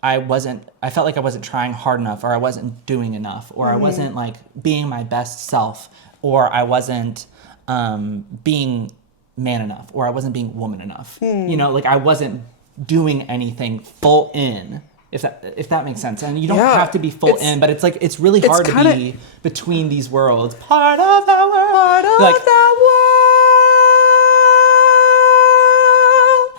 I felt like I wasn't trying hard enough, or I wasn't doing enough, or I wasn't like being my best self, or I wasn't being man enough, or I wasn't being woman enough. You know, like I wasn't doing anything full in, if that makes sense. And you don't have to be full in, but it's like it's really hard to be between these worlds. Part of that world. Part of that world.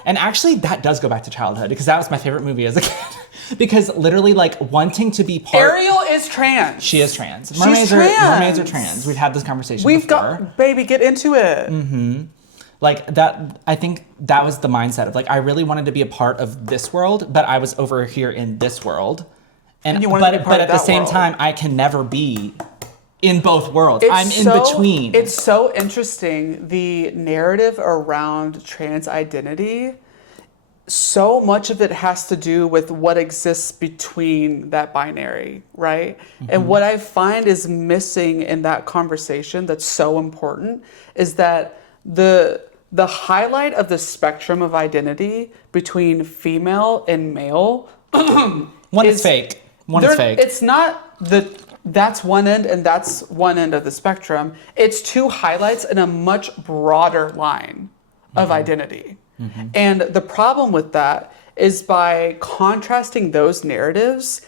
And actually, that does go back to childhood, because that was my favorite movie as a kid. Because literally, like, wanting to be part... Ariel is trans. She is trans. She's Mermaids trans. are trans. We've had this conversation We've before. got... Baby, get into it. Mm-hmm. Like, that... I think that was the mindset of, like, I really wanted to be a part of this world, but I was over here in this world. And you wanted to be part but of at the that same world. time, I can never be in both worlds. I'm in between. It's so interesting, the narrative around trans identity. So much of it has to do with what exists between that binary, right? Mm-hmm. And what I find is missing in that conversation that's so important is that the highlight of the spectrum of identity between female and male one is fake. One is fake. It's not that's one end and that's one end of the spectrum. It's two highlights in a much broader line of identity. Mm-hmm. And the problem with that is by contrasting those narratives,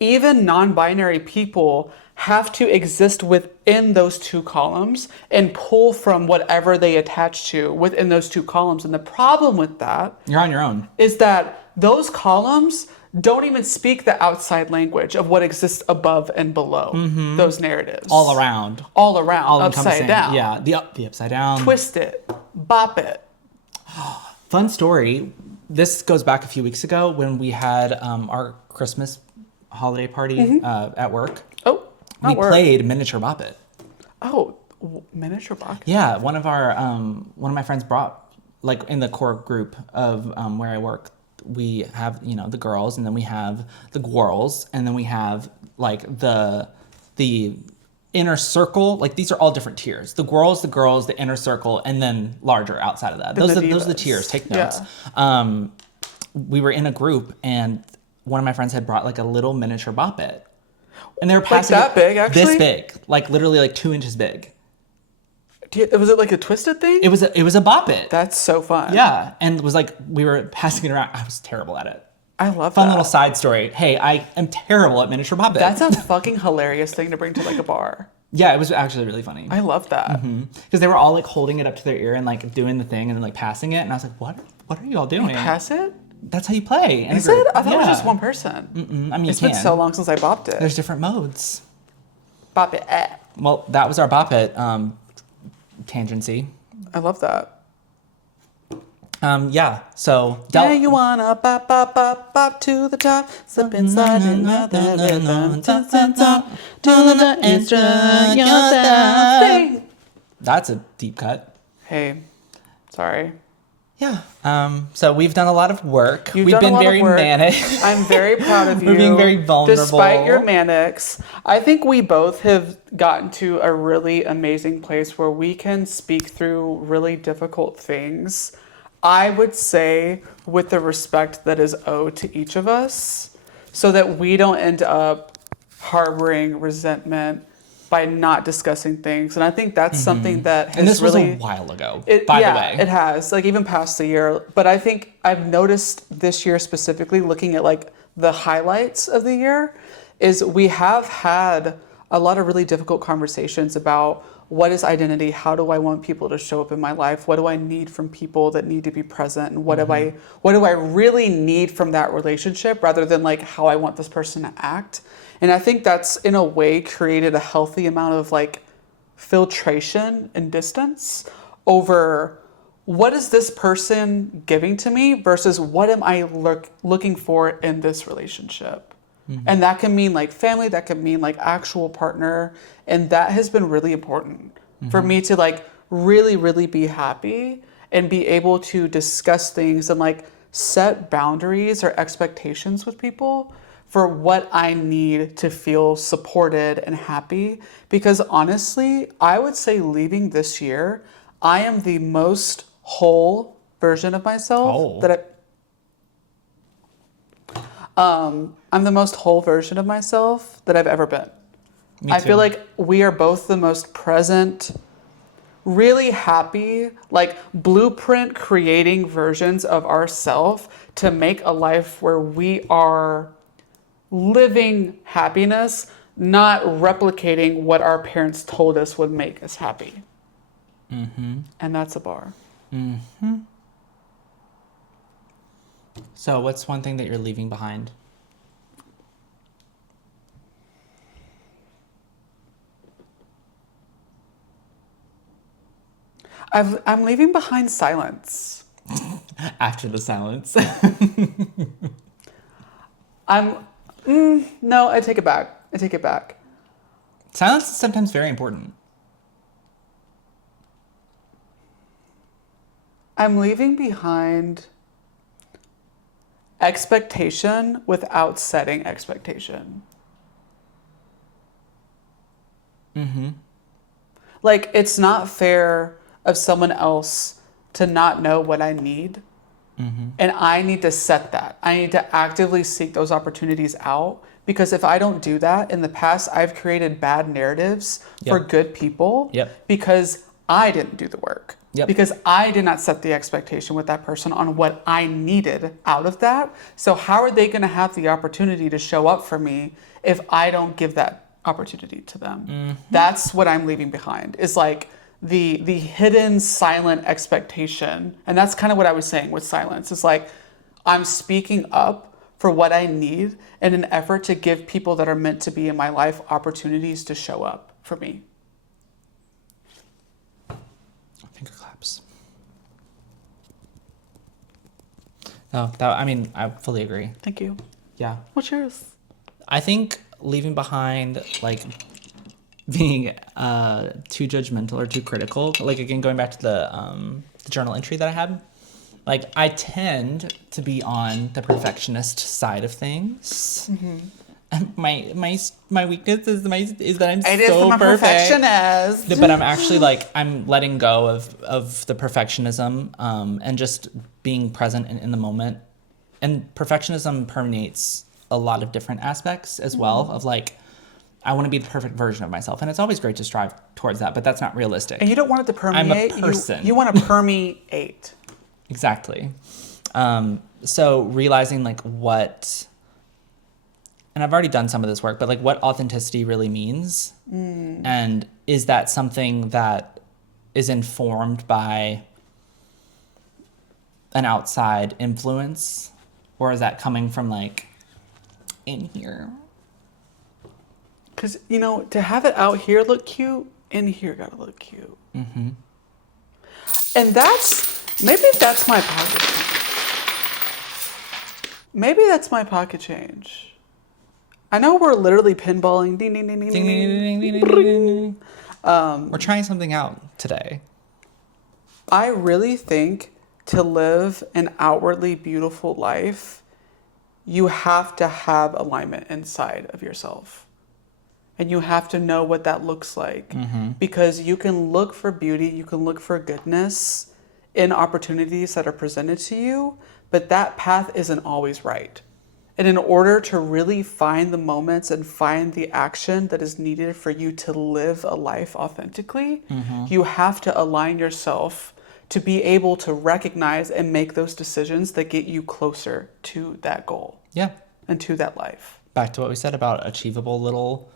even non-binary people have to exist within those two columns and pull from whatever they attach to within those two columns. And the problem with that... You're on your own. ...is that those columns don't even speak the outside language of what exists above and below those narratives. All around. All upside down. Yeah, the upside down. Twist it. Bop it. Fun story. This goes back a few weeks ago when we had our Christmas holiday party at work. Oh, we played Miniature Bop It. Oh, Miniature Bop It? Yeah, one of my friends brought, like in the core group of where I work, we have, you know, the girls, and then we have the girls, and then we have like the inner circle. Like these are all different tiers. The girls, the inner circle, and then larger outside of that. Those are the tiers. Take notes. Yeah. We were in a group, and one of my friends had brought like a little miniature Bop It, and they were passing like that big, actually. This big, like literally like 2 inches big. Was it like a twisted thing? It was a Bop It. That's so fun. Yeah, and it was like we were passing it around. I was terrible at it. I love Fun that. little side story. Hey, I am terrible at miniature puppets. That's a fucking hilarious thing to bring to like a bar. Yeah, it was actually really funny. I love that. Because they were all like holding it up to their ear and like doing the thing and then like passing it. And I was like, what are you all doing? Pass it? That's how you play. Is it? I thought it was just one person. I mean, It's been so long since I bopped it. There's different modes. Bop it. Well, that was our bop it tangency. I love that. Yeah, so... Yeah, you wanna bop, bop, bop, bop to the top, slip inside another rhythm, ta, ta, ta, do the extra yourself. That's a deep cut. Hey, sorry. Yeah. So we've done a lot of work. You've We've done been a lot very of work. manic. I'm very proud of you. We're being very vulnerable. Despite your manics, I think we both have gotten to a really amazing place where we can speak through really difficult things. I would say with the respect that is owed to each of us, so that we don't end up harboring resentment by not discussing things. And I think that's something that has And this really... was a while ago, by the way. It has, like even past the year. But I think I've noticed this year specifically, looking at like the highlights of the year, is we have had a lot of really difficult conversations about what is identity? How do I want people to show up in my life? What do I need from people that need to be present? And what do I really need from that relationship rather than like how I want this person to act? And I think that's in a way created a healthy amount of like filtration and distance over what is this person giving to me versus what am I looking for in this relationship? And that can mean like family, that can mean like actual partner. And that has been really important for me to like really, really be happy and be able to discuss things and like set boundaries or expectations with people for what I need to feel supported and happy. Because honestly, I would say leaving this year, I am the most whole version of myself I'm the most whole version of myself that I've ever been. I feel like we are both the most present, really happy, like blueprint creating versions of ourselves to make a life where we are living happiness, not replicating what our parents told us would make us happy. And that's a bar. So what's one thing that you're leaving behind? I'm leaving behind silence. After the silence. No, I take it back. Silence is sometimes very important. I'm leaving behind expectation without setting expectation. Like, it's not fair of someone else to not know what I need. And I need to set that. I need to actively seek those opportunities out, because if I don't do that, in the past, I've created bad narratives for good people because I didn't do the work. Because I did not set the expectation with that person on what I needed out of that. So how are they going to have the opportunity to show up for me if I don't give that opportunity to them? That's what I'm leaving behind, is like the hidden silent expectation. And that's kind of what I was saying with silence. It's like I'm speaking up for what I need in an effort to give people that are meant to be in my life opportunities to show up for me. Finger claps. No, I mean, I fully agree. Thank you. Yeah. What's yours? I think leaving behind, like, being too judgmental or too critical, like, again, going back to the journal entry that I had, like, I tend to be on the perfectionist side of things. My weakness is that I'm so perfect. Perfectionist. But I'm actually like, I'm letting go of the perfectionism and just being present in the moment. And perfectionism permeates a lot of different aspects as well, of like, I want to be the perfect version of myself. And it's always great to strive towards that, but that's not realistic. And you don't want it to permeate. I'm a person. You want to permeate. Exactly. So realizing like what, and I've already done some of this work, but like what authenticity really means. And is that something that is informed by an outside influence, or is that coming from like in here? Because, you know, to have it out here look cute, in here gotta look cute. Mm-hmm. And maybe that's my pocket change. Maybe that's my pocket change. I know we're literally pinballing. Ding, ding, ding, ding, ding, ding. Ding, ding, ding, ding, ding, ding. We're trying something out today. I really think to live an outwardly beautiful life, you have to have alignment inside of yourself. And you have to know what that looks like. Because you can look for beauty, you can look for goodness in opportunities that are presented to you, but that path isn't always right. And in order to really find the moments and find the action that is needed for you to live a life authentically, you have to align yourself to be able to recognize and make those decisions that get you closer to that goal. Yeah. And to that life. Back to what we said about achievable little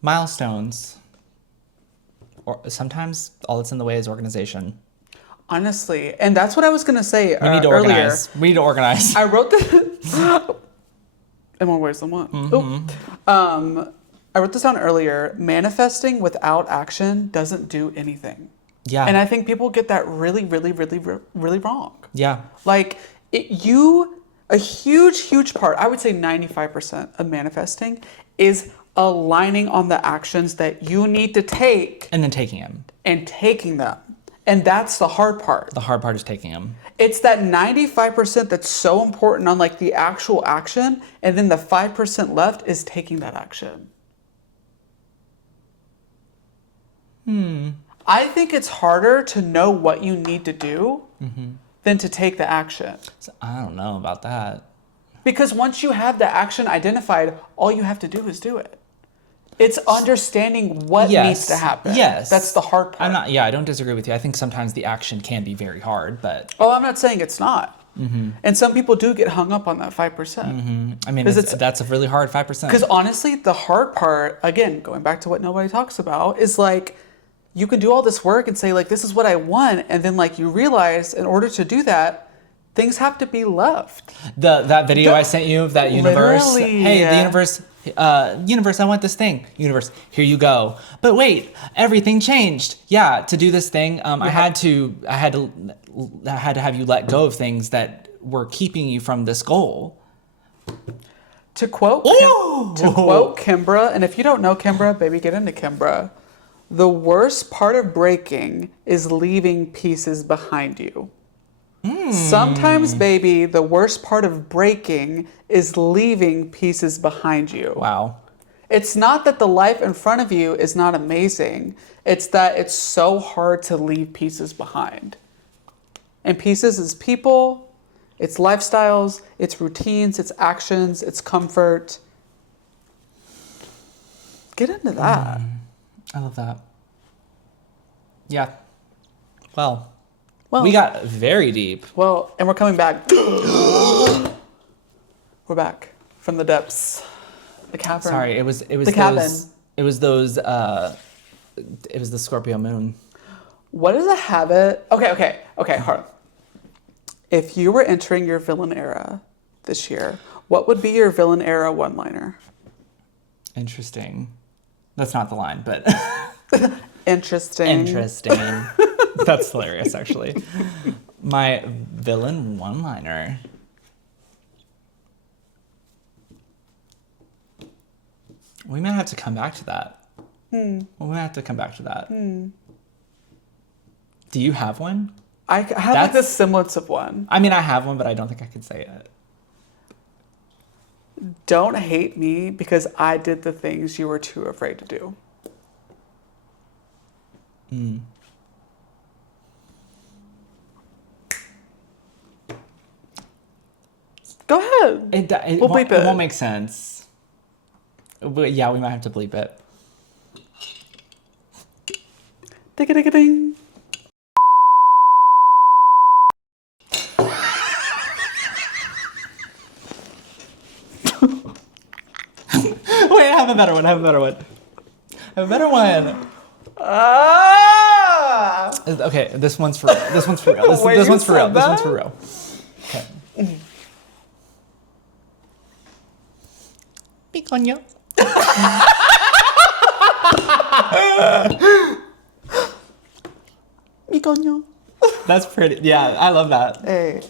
milestones. Or sometimes all that's in the way is organization. Honestly, and that's what I was going to say We need to earlier. organize. We need to organize. I wrote this in more ways than one. I wrote this down earlier. Manifesting without action doesn't do anything. Yeah. And I think people get that really, really, really, really wrong. Yeah. Like a huge part, I would say 95% of manifesting is aligning on the actions that you need to take. And then taking them. And taking them. And that's the hard part. The hard part is taking them. It's that 95% that's so important on like the actual action, and then the 5% left is taking that action. I think it's harder to know what you need to do than to take the action. So, I don't know about that. Because once you have the action identified, all you have to do is do it. It's understanding what needs to happen. Yes. That's the hard part. I don't disagree with you. I think sometimes the action can be very hard, but... Oh, I'm not saying it's not. And some people do get hung up on that 5%. I mean, that's a really hard 5%. Because honestly, the hard part, again, going back to what nobody talks about, is like, you can do all this work and say, like, this is what I want. And then, like, you realize in order to do that, things have to be left. That video I sent you of that universe. Literally. Hey, the universe, universe, I want this thing. Universe, here you go. But wait, everything changed. Yeah, to do this thing, I had to have you let go of things that were keeping you from this goal. To quote Kimbra, and if you don't know Kimbra, baby, get into Kimbra. The worst part of breaking is leaving pieces behind you. Sometimes, baby, the worst part of breaking is leaving pieces behind you. Wow. It's not that the life in front of you is not amazing. It's that it's so hard to leave pieces behind. And pieces is people, it's lifestyles, it's routines, it's actions, it's comfort. Get into that. I love that. Yeah. Well, we got very deep. Well, and we're coming back. We're back from the depths. The cavern. Sorry, it was the cabin. It was those. It was the Scorpio moon. What is a habit? Okay. Hold on. If you were entering your villain era this year, what would be your villain era one-liner? Interesting. That's not the line, but Interesting. That's hilarious, actually. My villain one-liner. We might have to come back to that. We might have to come back to that. Do you have one? I have like the semblance of one. I mean, I have one, but I don't think I could say it. Don't hate me because I did the things you were too afraid to do. Go ahead. We'll bleep it. It won't make sense. But yeah, we might have to bleep it. Ding-a-ding-a-ding. Wait, I have a better one. Ah! Okay, this one's for real. This one's for real. Wait, This one's for you real. said This one's that? for real. Okay. Picoño. Picoño. That's pretty. Yeah, I love that. Hey.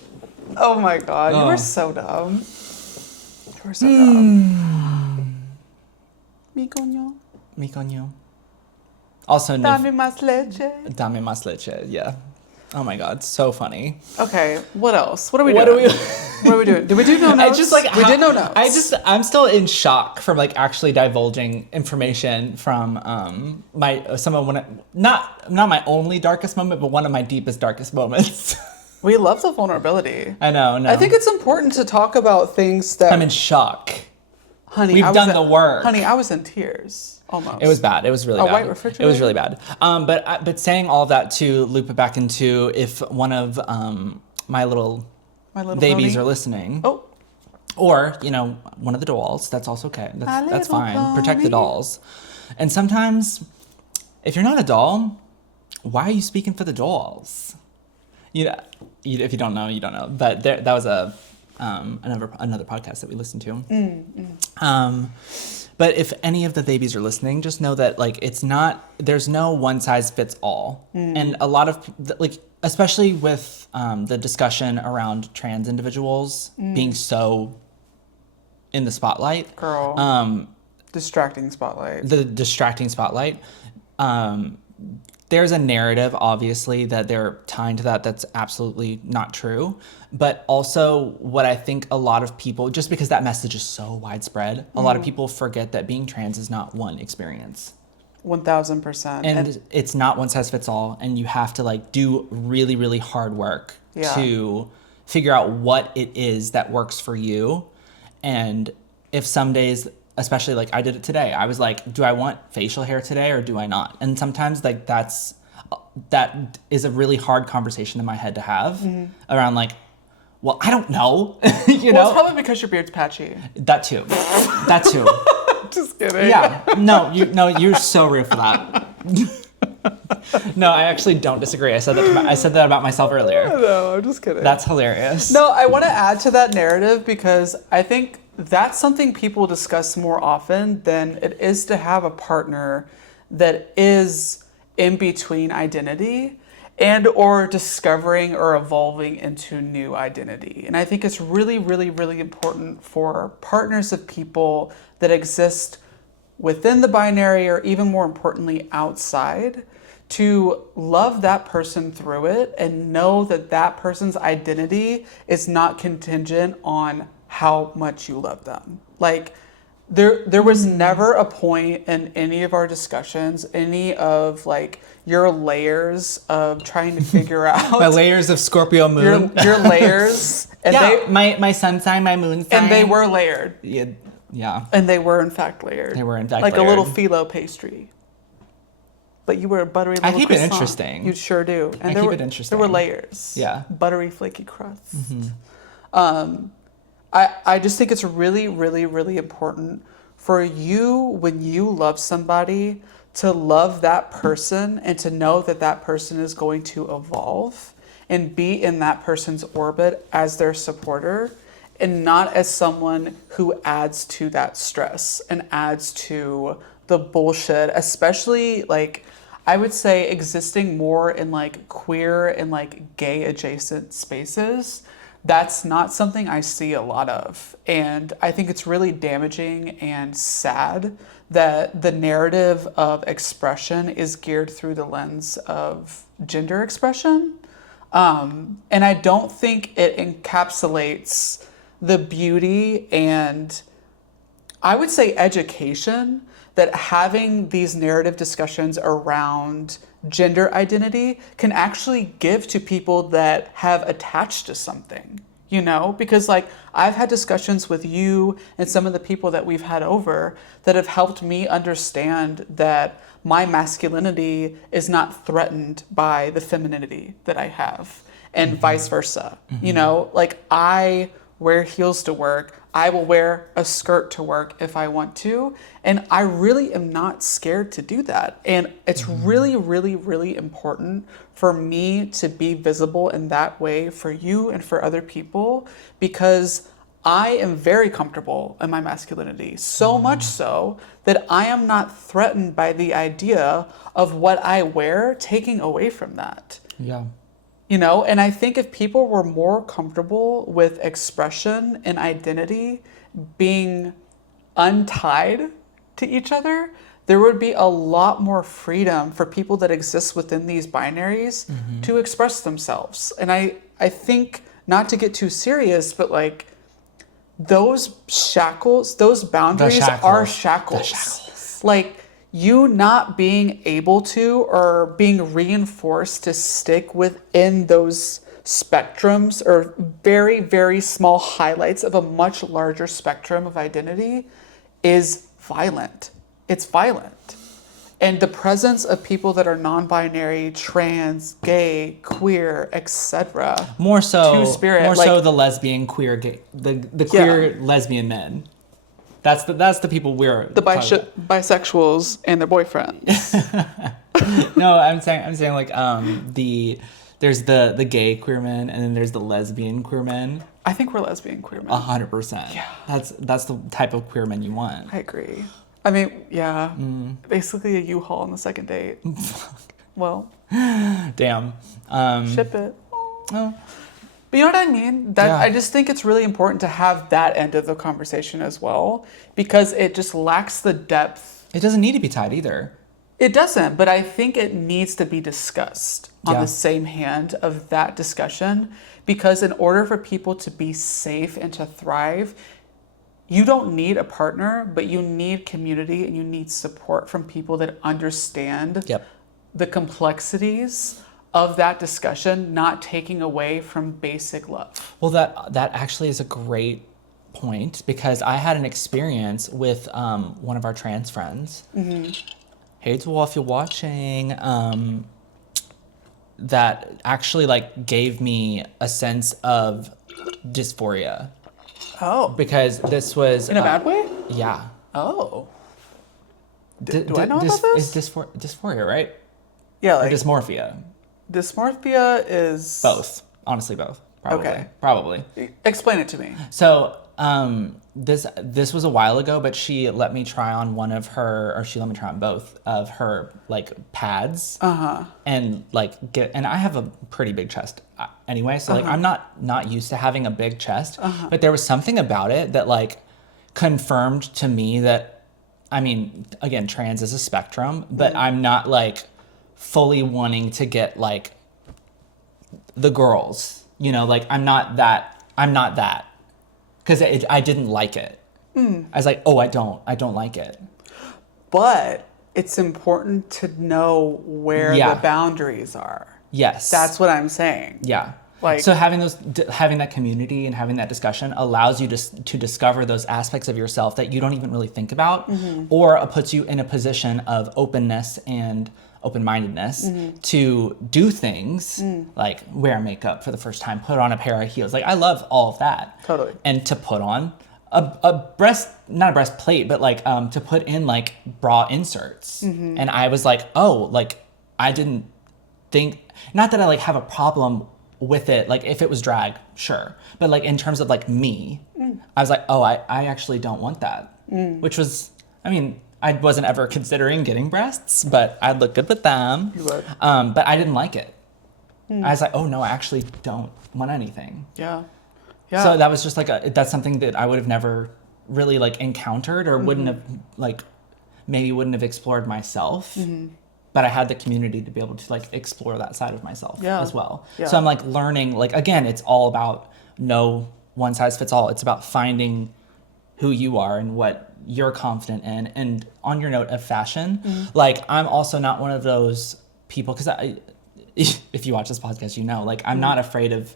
Oh my god, you Oh. were so dumb. You were so dumb. Picoño. Picoño. Also, Dame más leche. Dame más leche. Yeah. Oh my God, so funny. Okay, what else? What are we What doing? do we? What are we doing? Did we do no notes? I just like we did no notes. I'm still in shock from like actually divulging information from not my only darkest moment, but one of my deepest darkest moments. We love the vulnerability. I know. No. I think it's important to talk about things that I'm in shock. honey, We've I was done in- the work. Honey, I was in tears. Almost. It was bad. It was really A bad. white refrigerator? It was really bad. But saying all of that to loop it back into if one of my little babies pony. are listening, Oh, or one of the dolls, that's also okay. My That's little fine. Protect the pony. dolls. And sometimes, if you're not a doll, why are you speaking for the dolls? If you don't know, you don't know. But that was another podcast that we listened to. But if any of the babies are listening, just know that there's no one size fits all. And a lot of especially with the discussion around trans individuals being so in the spotlight. girl. Distracting spotlight. The distracting spotlight. There's a narrative, obviously, that they're tying to that's absolutely not true. But also what I think a lot of people, just because that message is so widespread, a lot of people forget that being trans is not one experience. 1000%. And it's not one size fits all. And you have to do really, really hard work to figure out what it is that works for you. And if some days, especially I did it today, I was like, do I want facial hair today or do I not? And sometimes that is a really hard conversation in my head to have around well, I don't know. Well, it's probably because your beard's patchy. That too. Just kidding. Yeah. You're so real for that. No, I actually don't disagree. I said that about myself earlier. No, I'm just kidding. That's hilarious. No, I want to add to that narrative because I think that's something people discuss more often than it is to have a partner that is in between identity and or discovering or evolving into new identity. And I think it's really, really, really important for partners of people that exist within the binary or even more importantly outside to love that person through it and know that that person's identity is not contingent on how much you love them. There was never a point in any of our discussions, any of your layers of trying to figure out My layers of Scorpio moon. your layers, and my sun sign, my moon sign, and they were layered, yeah, and they were in fact layered. They were in fact like layered. a little phyllo pastry. But you were a buttery little I keep it croissant. interesting. You sure do. And I keep it interesting. There were layers. Yeah. Buttery flaky crust. I just think it's really, really, really important for you when you love somebody to love that person and to know that that person is going to evolve and be in that person's orbit as their supporter and not as someone who adds to that stress and adds to the bullshit, especially I would say existing more in queer and gay adjacent spaces. That's not something I see a lot of. And I think it's really damaging and sad that the narrative of expression is geared through the lens of gender expression. And I don't think it encapsulates the beauty and I would say education that having these narrative discussions around gender identity can actually give to people that have attached to something, because I've had discussions with you and some of the people that we've had over that have helped me understand that my masculinity is not threatened by the femininity that I have and vice versa. I wear heels to work. I will wear a skirt to work if I want to. And I really am not scared to do that. And it's really, really, really important for me to be visible in that way for you and for other people, because I am very comfortable in my masculinity, so much so that I am not threatened by the idea of what I wear taking away from that. Yeah. You know, and I think if people were more comfortable with expression and identity being untied to each other, there would be a lot more freedom for people that exist within these binaries to express themselves. And I think, not to get too serious, but like, those shackles, those boundaries are shackles. The shackles. Like, you not being able to, or being reinforced to stick within those spectrums, or very, very small highlights of a much larger spectrum of identity, is violent. It's violent. And the presence of people that are non-binary, trans, gay, queer, etc. More so, Two-spirit, more like- so the lesbian, queer, gay, the queer lesbian men. That's the people we're The bisexuals and their boyfriends. No, I'm saying like there's the gay queer men, and then there's the lesbian queer men. I think we're lesbian queer men. 100%. Yeah. That's the type of queer men you want. I agree. I mean, yeah. Basically a U-Haul on the second date. Well, Damn. ship it. Oh. But you know what I mean? That Yeah. I just think it's really important to have that end of the conversation as well, because it just lacks the depth. It doesn't need to be tied either. It doesn't, but I think it needs to be discussed on Yeah. the same hand of that discussion, because in order for people to be safe and to thrive, you don't need a partner, but you need community and you need support from people that understand Yep. the complexities of that discussion, not taking away from basic love. Well, that actually is a great point, because I had an experience with one of our trans friends. Hey, Tool, if you're watching, that actually like gave me a sense of dysphoria, Oh, because this was in a bad way? yeah. Oh. D- do I know dys- about this? Is dysphoria, right? Yeah, Or like dysmorphia? dysmorphia is... Both. Honestly, both. Probably. Okay. Probably. Explain it to me. So, this was a while ago, but she let me try on she let me try on both of her like pads, and like and I have a pretty big chest anyway, so like I'm not used to having a big chest, but there was something about it that like confirmed to me that, I mean, again, trans is a spectrum, but I'm not like fully wanting to get like the girls, you know, like I'm not that. Because I didn't like it. I was like, oh, I don't like it. But it's important to know where Yeah. the boundaries are. Yes. That's what I'm saying. Yeah. Like- so having that community and having that discussion allows you to discover those aspects of yourself that you don't even really think about, or puts you in a position of openness and open-mindedness to do things like wear makeup for the first time, put on a pair of heels. Like I love all of that. Totally. And to put on not a breastplate, but like to put in like bra inserts. And I was like, oh, like I didn't think, not that I like have a problem with it, like if it was drag, sure, but like in terms of like me, I was like, oh, I actually don't want that, which was, I mean, I wasn't ever considering getting breasts, but I'd look good with them. You would. But I didn't like it. I was like, oh no, I actually don't want anything. Yeah. Yeah. So that was just like that's something that I would have never really like encountered, or wouldn't have like, maybe wouldn't have explored myself. But I had the community to be able to like explore that side of myself as well. Yeah. So I'm like learning, like, again, it's all about no one size fits all. It's about finding who you are and what you're confident in. And on your note of fashion, like I'm also not one of those people, because if you watch this podcast, you know, like I'm not afraid of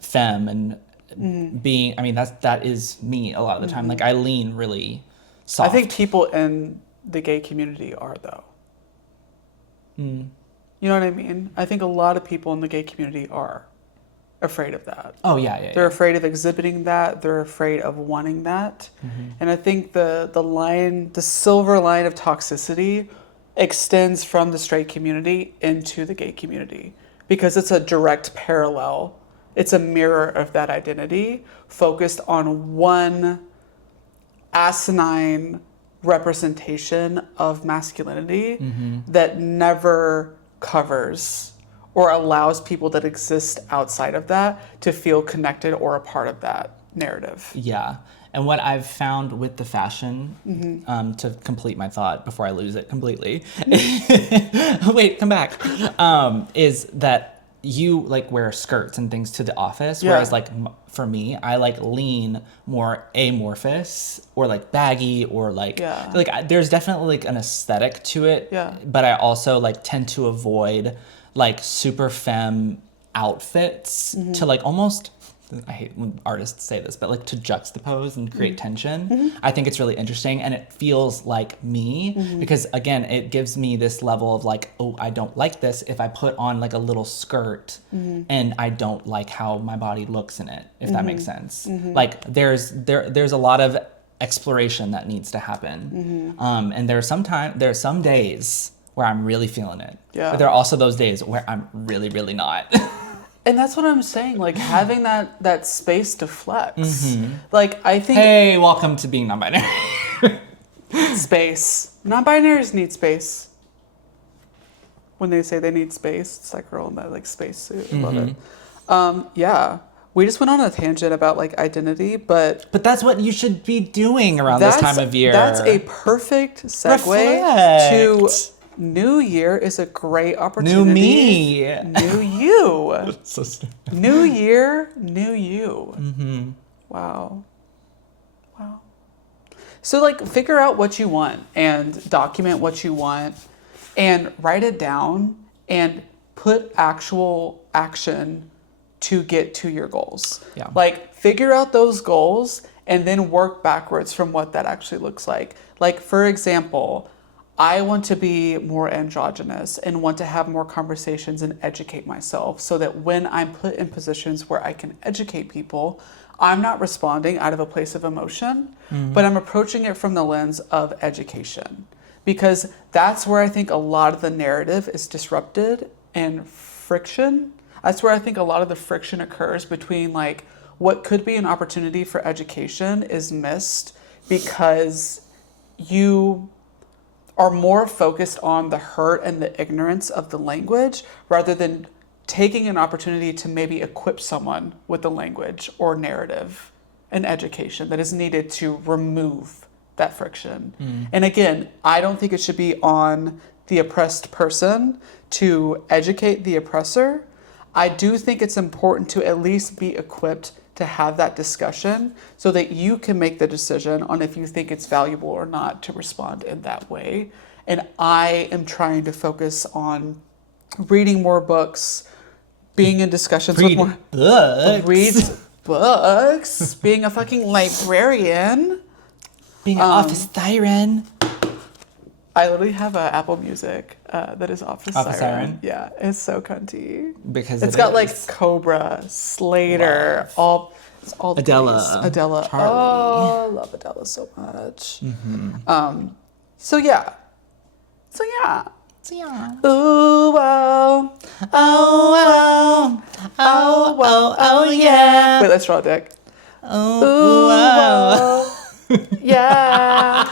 femme and being, I mean, that is me a lot of the time. Like I lean really soft. I think people in the gay community are, though. You know what I mean? I think a lot of people in the gay community are. afraid of that. Oh, yeah. They're afraid of exhibiting that. They're afraid of wanting that. And I think the silver line of toxicity extends from the straight community into the gay community because it's a direct parallel. It's a mirror of that identity focused on one asinine representation of masculinity that never covers or allows people that exist outside of that to feel connected or a part of that narrative. Yeah. And what I've found with the fashion, to complete my thought before I lose it completely, wait, come back, is that you like wear skirts and things to the office, whereas like for me, I like lean more amorphous or like baggy or like there's definitely like an aesthetic to it. Yeah. But I also like tend to avoid like super femme outfits to like almost, I hate when artists say this, but like to juxtapose and create tension. I think it's really interesting and it feels like me because again, it gives me this level of like, oh, I don't like this if I put on like a little skirt and I don't like how my body looks in it, if that makes sense. Like there's a lot of exploration that needs to happen. And there's some days where I'm really feeling it. Yeah. But there are also those days where I'm really, really not. And that's what I'm saying, like having that space to flex. Like I think Hey, welcome to being non-binary. space. Non-binaries need space. When they say they need space, it's that girl in that like spacesuit. I love it. Yeah. We just went on a tangent about like identity, but that's what you should be doing around this time of year. That's a perfect segue to New Year is a great opportunity. New me. New you. So stupid. New year, new you. Wow. So like figure out what you want and document what you want and write it down and put actual action to get to your goals. Yeah. Like figure out those goals and then work backwards from what that actually looks like. Like for example, I want to be more androgynous and want to have more conversations and educate myself so that when I'm put in positions where I can educate people, I'm not responding out of a place of emotion, but I'm approaching it from the lens of education. Because that's where I think a lot of the narrative is disrupted and friction. That's where I think a lot of the friction occurs between like what could be an opportunity for education is missed because you are more focused on the hurt and the ignorance of the language rather than taking an opportunity to maybe equip someone with the language or narrative and education that is needed to remove that friction. And again, I don't think it should be on the oppressed person to educate the oppressor. I do think it's important to at least be equipped to have that discussion so that you can make the decision on if you think it's valuable or not to respond in that way. And I am trying to focus on reading more books, being in discussions with more books, being a fucking librarian, being an office siren. I literally have an Apple Music that is Office Siren. Yeah, it's so cunty. Because it's got like Cobra, Slater, all the Adela. Adela. Charlie. Oh, I love Adela so much. So yeah. Ooh, oh, oh, yeah. Wait, let's draw a dick. Ooh, yeah.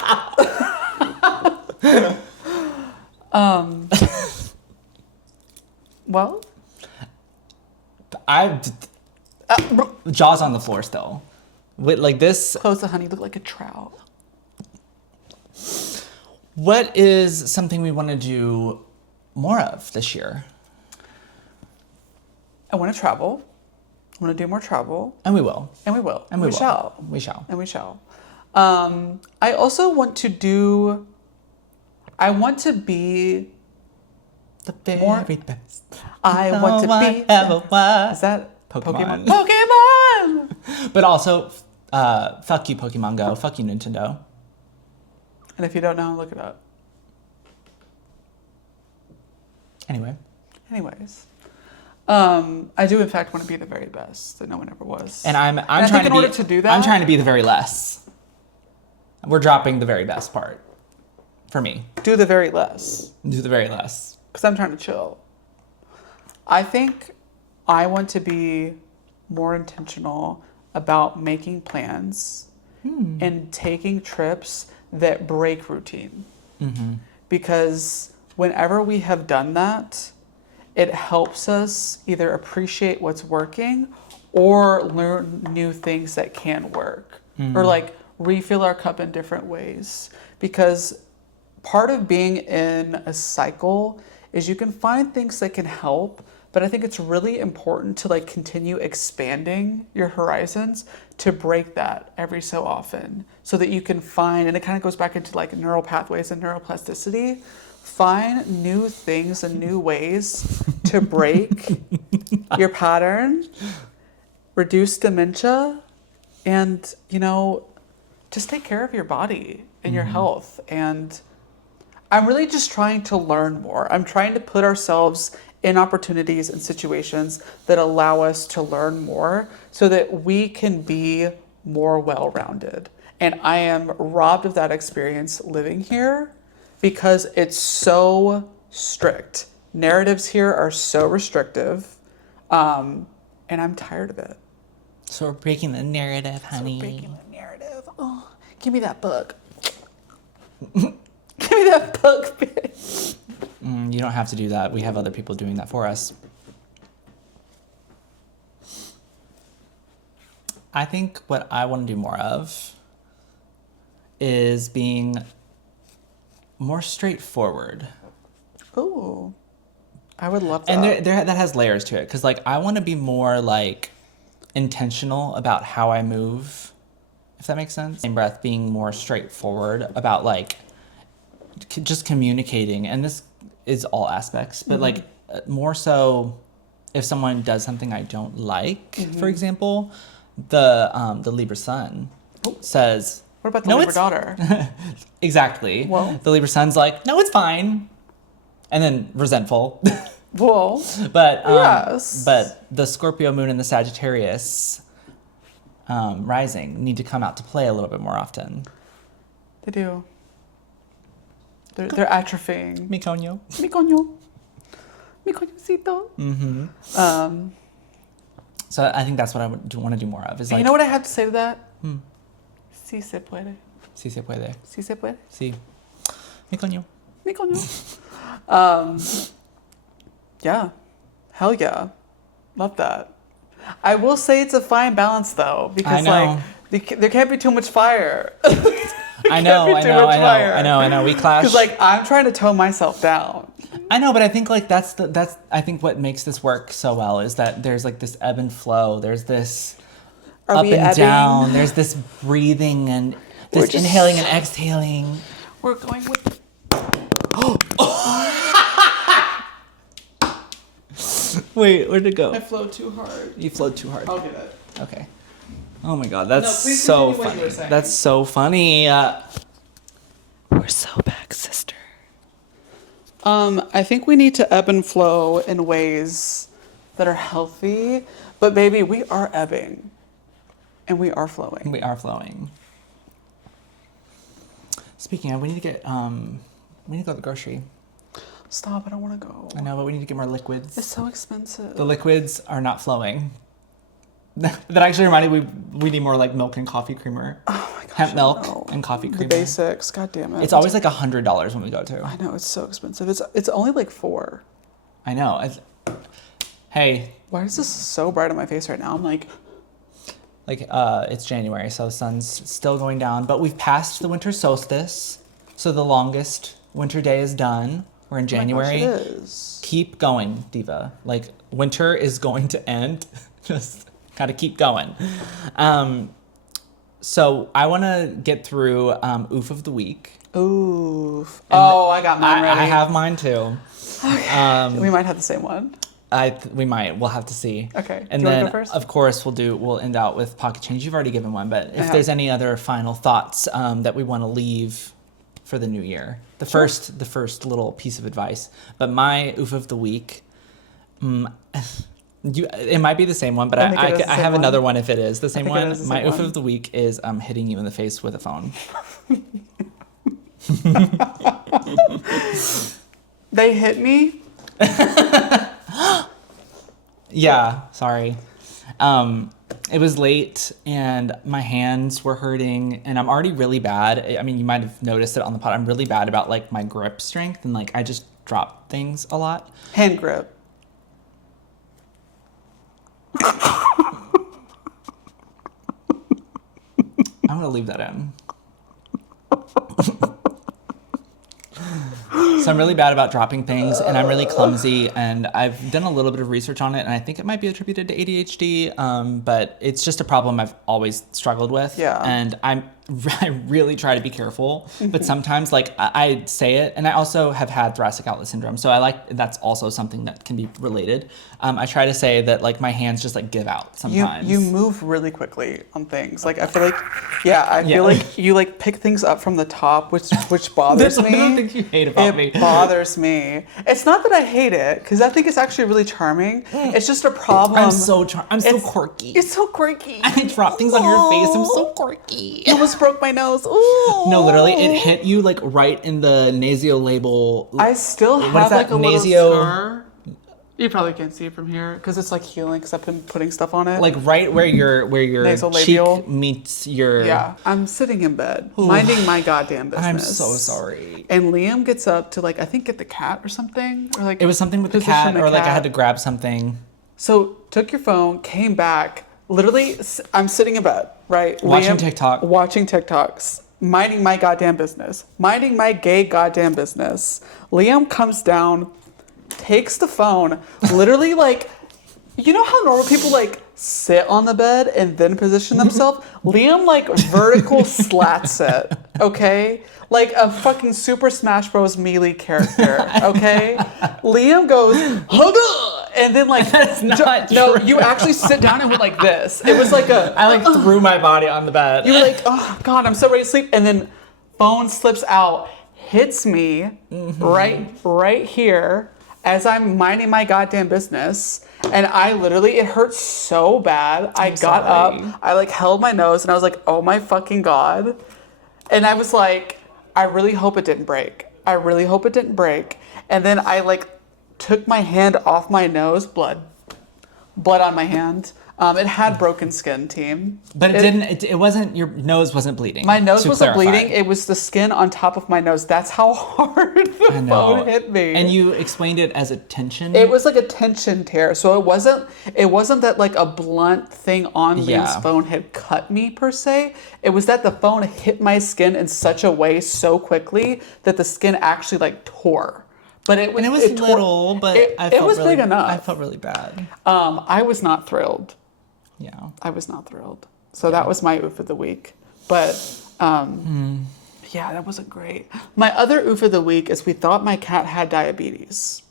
Well, jaws on the floor still. With like this. close the honey, look like a trout. What is something we want to do more of this year? I want to travel. I want to do more travel. And we will. And we will. And we will. Shall. We shall. And we shall. I also want to do. I want to be the very best. I want to be. Ever was. Is that Pokemon? Pokemon! But also, fuck you, Pokemon Go. Fuck you, Nintendo. And if you don't know, look it up. Anyways. I do in fact want to be the very best that no one ever was. And I'm I trying think to in be, order to do that, I'm trying to be the very less. We're dropping the very best part for me. do the very less. Do the very less. Because I'm trying to chill. I think I want to be more intentional about making plans and taking trips that break routine. Because whenever we have done that, it helps us either appreciate what's working or learn new things that can work or like refill our cup in different ways. Because part of being in a cycle is you can find things that can help, but I think it's really important to like continue expanding your horizons to break that every so often so that you can find, and it kind of goes back into like neural pathways and neuroplasticity, find new things and new ways to break your pattern, reduce dementia, and, you know, just take care of your body and your health. And I'm really just trying to learn more. I'm trying to put ourselves in opportunities and situations that allow us to learn more so that we can be more well-rounded. And I am robbed of that experience living here because it's so strict. Narratives here are so restrictive, and I'm tired of it. So we're breaking the narrative, honey. So breaking the narrative. Oh, give me that book. Give me that book, bitch. You don't have to do that. We have other people doing that for us. I think what I want to do more of is being more straightforward. Ooh, I would love that. And there that has layers to it. Because, like, I want to be more, like, intentional about how I move, if that makes sense. Same breath, being more straightforward about, like, just communicating. And this is all aspects. But, like, more so if someone does something I don't like, for example, the Libra sun says... What about the no, Libra daughter? Exactly. Well. The Libra sun's like, no, it's fine. And then resentful. Well, But yes. but the Scorpio moon and the Sagittarius rising need to come out to play a little bit more often. They do. They're atrophying. Mi coño. Mi coño. Mi coñocito. So I think that's what I want to do more of. Is like, You know what I have to say to that? Sí se puede. Sí se puede. Sí se puede. Sí. Mi coño. Mi coño. Yeah. Hell yeah. Love that. I will say it's a fine balance though, because like there can't be too much fire. I know. We clash. Because like I'm trying to tone myself down. I know, but I think like that's I think what makes this work so well is that there's like this ebb and flow. There's this up and ebbing? down. There's this breathing and this inhaling and exhaling. We're going with. Wait, where'd it go? I flowed too hard. You flowed too hard. I'll get it. Okay. Oh my god, that's please so continue what you funny. were saying. That's so funny. We're so back, sister. I think we need to ebb and flow in ways that are healthy, but baby, we are ebbing, and we are flowing. We are flowing. Speaking of, we need to get we need to go to the grocery. Stop! I don't want to go. I know, but we need to get more liquids. It's so expensive. The liquids are not flowing. That actually reminded me, we need more like milk and coffee creamer. Oh my gosh, Hemp milk I know. and coffee creamer. The basics. God damn it. It's always like $100 when we go to. I know, it's so expensive. It's only like $4. I know. Hey. Why is this so bright on my face right now? I'm like it's January, so the sun's still going down, but we've passed the winter solstice, so the longest winter day is done. We're in January. Oh my gosh, it is. Keep going, Diva. Like, winter is going to end. Just gotta keep going. So I want to get through Oof of the Week. Oof. Oh, I got mine ready. I have mine too. Okay. We might have the same one. We might. We'll have to see. Okay. And Do you then, wanna go first? of course, we'll end out with pocket change. You've already given one, but if have. there's any other final thoughts that we want to leave for the new year, the first little piece of advice. But my Oof of the Week, It might be the same one, but I think it is the I same have one. another one if it is the same think it one. is the My same oof one. of the week is hitting you in the face with a phone. They hit me. Yeah, sorry. It was late and my hands were hurting and I'm already really bad. I mean, you might have noticed it on the pod. I'm really bad about like my grip strength and like I just drop things a lot. Hand grip. I'm gonna leave that in. So I'm really bad about dropping things and I'm really clumsy and I've done a little bit of research on it and I think it might be attributed to ADHD, but it's just a problem I've always struggled with. Yeah. And I really try to be careful, but sometimes like I say it, and I also have had thoracic outlet syndrome, so that's also something that can be related. I try to say that like my hands just like give out sometimes. You move really quickly on things. Like I feel like, I feel like you like pick things up from the top, which bothers That's me. one of the things you hate about me. It bothers me. It's not that I hate it, because I think it's actually really charming. It's just a problem. I'm so quirky. It's so quirky. I drop things on your face. I'm so quirky. You almost broke my nose. Ooh. No, literally, it hit you like right in the nasolabial. I still What is have that? like a little Nasio- scar. You probably can't see it from here because it's like healing because I've been putting stuff on it. Like right where your Nasolabial. cheek meets your. Yeah, I'm sitting in bed, minding my goddamn business. I'm so sorry. And Liam gets up to like, I think get the cat or something, or like It was something with the position cat, or like I had to grab something. So took your phone, came back. Literally, I'm sitting in bed, right? Watching TikTok. Watching TikToks. Minding my goddamn business. Minding my gay goddamn business. Liam comes down, takes the phone, literally like, you know how normal people like sit on the bed and then position themselves? Liam like vertical slats it, okay? Like a fucking Super Smash Bros. Melee character, okay? Liam goes, Hugga! And then like, That's not no, true. you actually sit down and went like this. It was like I like threw my body on the bed. you were like, oh God, I'm so ready to sleep. And then phone slips out, hits me right here as I'm minding my goddamn business. And I literally, it hurt so bad. I got sorry. up, I like held my nose and I was like, oh my fucking God. And I was like, I really hope it didn't break. I really hope it didn't break. And then I like took my hand off my nose, blood on my hand. It had broken skin, team. But it didn't. It wasn't. Your nose wasn't bleeding. My nose to wasn't clarify. bleeding. It was the skin on top of my nose. That's how hard the I know. phone hit me. And you explained it as a tension. It was like a tension tear. So it wasn't that like a blunt thing on Liam's Yeah. phone had cut me per se. It was that the phone hit my skin in such a way so quickly that the skin actually like tore. But it And it was little, but I felt it was really, big enough. I felt really bad. I was not thrilled. Yeah. I was not thrilled. So that was my oof of the week. But yeah, that wasn't great. My other oof of the week is we thought my cat had diabetes.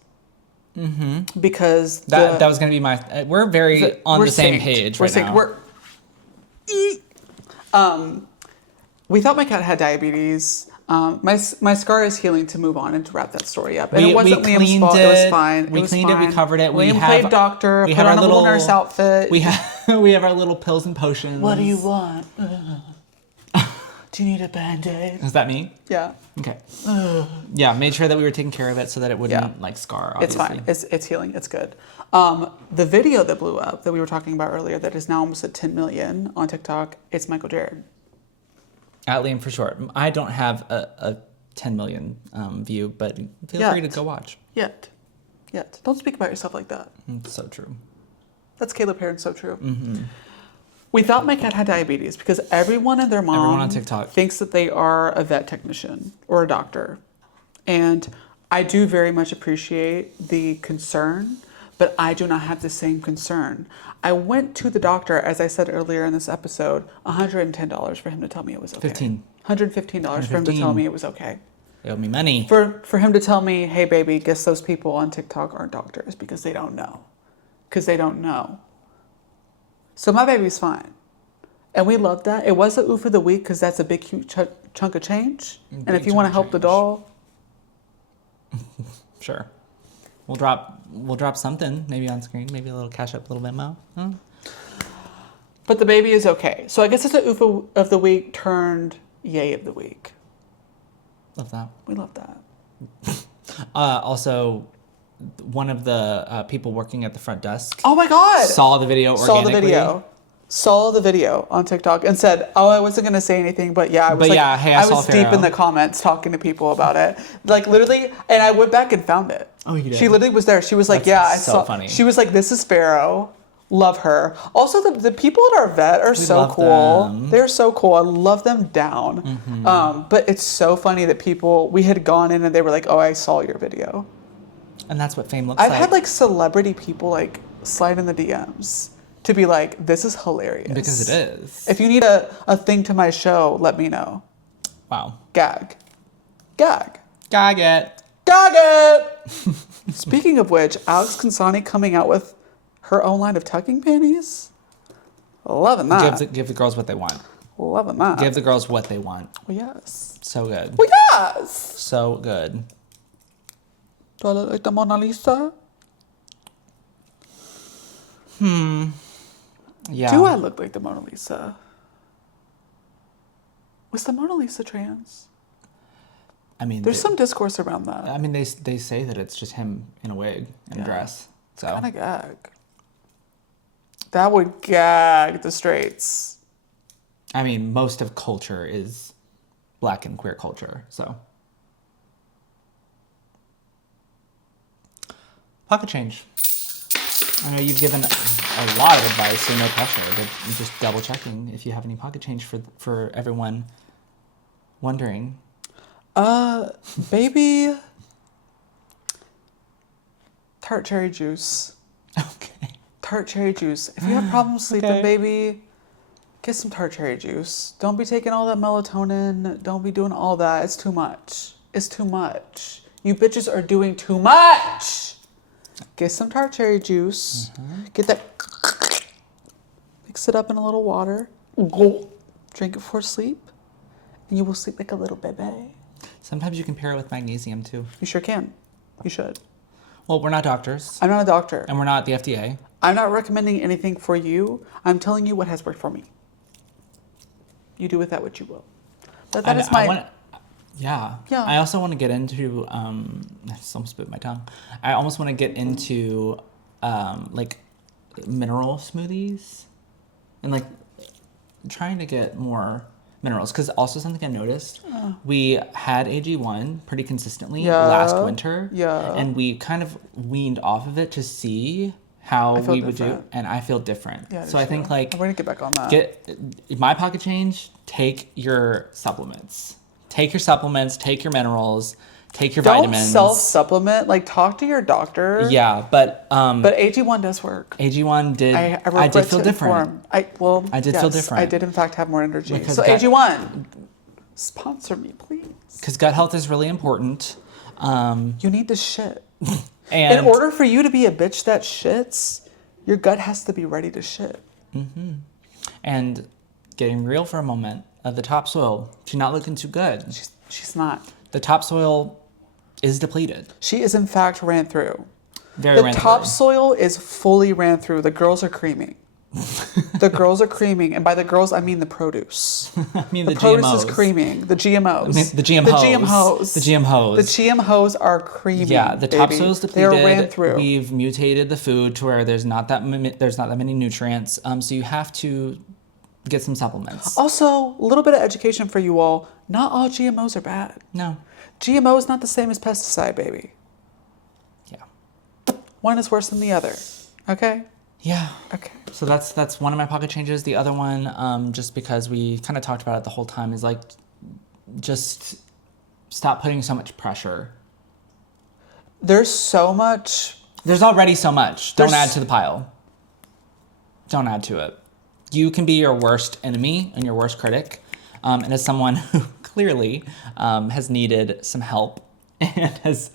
Mm-hmm. Because That was gonna be my. We're very on the same synced. page We're right synced. now. We thought my cat had diabetes. My scar is healing to move on and to wrap that story up. And We- it wasn't we Liam's cleaned fault. It was it. fine. We It was cleaned it. We fine. covered it. We Liam have- played doctor. we Put have on our a little little- nurse outfit. We have our little pills and potions. What do you want? Do you need a Band-Aid? Is that me? Yeah. Okay. Yeah, made sure that we were taking care of it so that it wouldn't Yeah. like scar. It's Obviously. fine. It's healing. It's good. The video that blew up that we were talking about earlier that is now almost at 10 million on TikTok, it's Michael Jared. At Liam for short. I don't have a 10 million view, but feel free to go watch. Yet. Don't speak about yourself like that. It's so true. That's Caleb Heron, so true. Mm-hmm. We thought my cat had diabetes because everyone and their mom Everyone on TikTok thinks that they are a vet technician or a doctor. And I do very much appreciate the concern, but I do not have the same concern. I went to the doctor, as I said earlier in this episode, $110 for him to tell me it was okay. $115 for him to tell me it was okay. They owe me money. For him to tell me, hey baby, guess those people on TikTok aren't doctors because they don't know. So my baby's fine. And we love that. It was a oof of the week because that's a big, huge chunk of change. And if you want to help the doll, Sure. We'll drop something maybe on screen, maybe a little Cash App, a little Venmo. Huh? But the baby is okay. So I guess it's a UFO of the week turned yay of the week. Love that. We love that. Also, one of the people working at the front desk. Oh my God! Saw the video organically. Saw the video on TikTok and said, "Oh, I wasn't gonna say anything, but yeah, I was I was deep in the comments talking to people about it, like literally." And I went back and found it. Oh, you did? She literally was there. She was like, That's "Yeah, I so saw." funny. She was like, "This is Pharaoh. Love her." Also, the people at our vet are so love cool. them. They're so cool. I love them down. But it's so funny that we had gone in and they were like, "Oh, I saw your video." And that's what fame looks I've like. had like celebrity people like slide in the DMs to be like, "This is hilarious." Because it is. If you need a thing to my show, let me know. Wow. Gag. Gag it. Gag it! Speaking of which, Alex Consani coming out with her own line of tucking panties. Loving that. Give the girls what they want. Loving that. Give the girls what they want. Well, yes. So good. Well, yes! So good. Do I look like the Mona Lisa? Yeah. Do I look like the Mona Lisa? Was the Mona Lisa trans? I mean, There's some discourse around that. I mean, they say that it's just him in a wig and a dress. So Kind of gag. That would gag the straights. I mean, most of culture is black and queer culture. So pocket change. I know you've given a lot of advice, so no pressure, but I'm just double checking if you have any pocket change for everyone wondering. Baby, tart cherry juice. Okay. Tart cherry juice. If you have problems sleeping, Okay. baby, get some tart cherry juice. Don't be taking all that melatonin. Don't be doing all that. It's too much. It's too much. You bitches are doing too much. Get some tart cherry juice. Get that. Mix it up in a little water. Drink it before sleep. And you will sleep like a little baby. Sometimes you can pair it with magnesium too. You sure can. You should. Well, we're not doctors, I'm not a doctor. and we're not the FDA. I'm not recommending anything for you. I'm telling you what has worked for me. You do with that what you will. But that is my... Yeah. Yeah. I also want to get into, I just almost bit my tongue. I almost want to get into, like, mineral smoothies and, like, trying to get more minerals. Because also something I noticed, we had AG1 pretty consistently last winter. Yeah. And we kind of weaned off of it to see how we would do. different. And I feel different. Yeah, so I think, like, I'm going to get back on that. get my pocket change, take your supplements. Take your supplements, take your minerals, take your vitamins. Don't self-supplement. Like, talk to your doctor. Yeah, but But AG1 does work. AG1 did. I I did feel to different. inform. I did feel different. I did, in fact, have more energy. Because so gut- AG1, sponsor me, please. Because gut health is really important. You need to shit. And In order for you to be a bitch that shits, your gut has to be ready to shit. and getting real for a moment, the topsoil, she's not looking too good. She's not. The topsoil is depleted. She is, in fact, ran through. Very The ran through. topsoil is fully ran through. The girls are creaming. The girls are creaming. And by the girls, I mean the produce. I mean, The the produce GMOs. is creaming. The GMOs. I mean, the GMOs. The GMOs. The GMOs. The GMOs are creaming. Yeah, the baby. topsoil's They depleted. are ran through. We've mutated the food to where there's not that many nutrients. So you have to get some supplements. Also, a little bit of education for you all. Not all GMOs are bad. No. GMO is not the same as pesticide, baby. Yeah. One is worse than the other. Okay? Yeah. Okay. So that's one of my pocket changes. The other one, just because we kind of talked about it the whole time, is like just stop putting so much pressure. There's so much. There's already so much. Don't There's- add to the pile. Don't add to it. You can be your worst enemy and your worst critic. And as someone who clearly has needed some help and has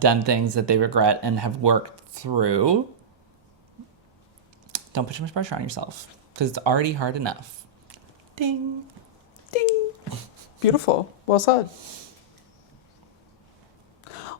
done things that they regret and have worked through, don't put too much pressure on yourself because it's already hard enough. Ding. Ding. Beautiful. Well said.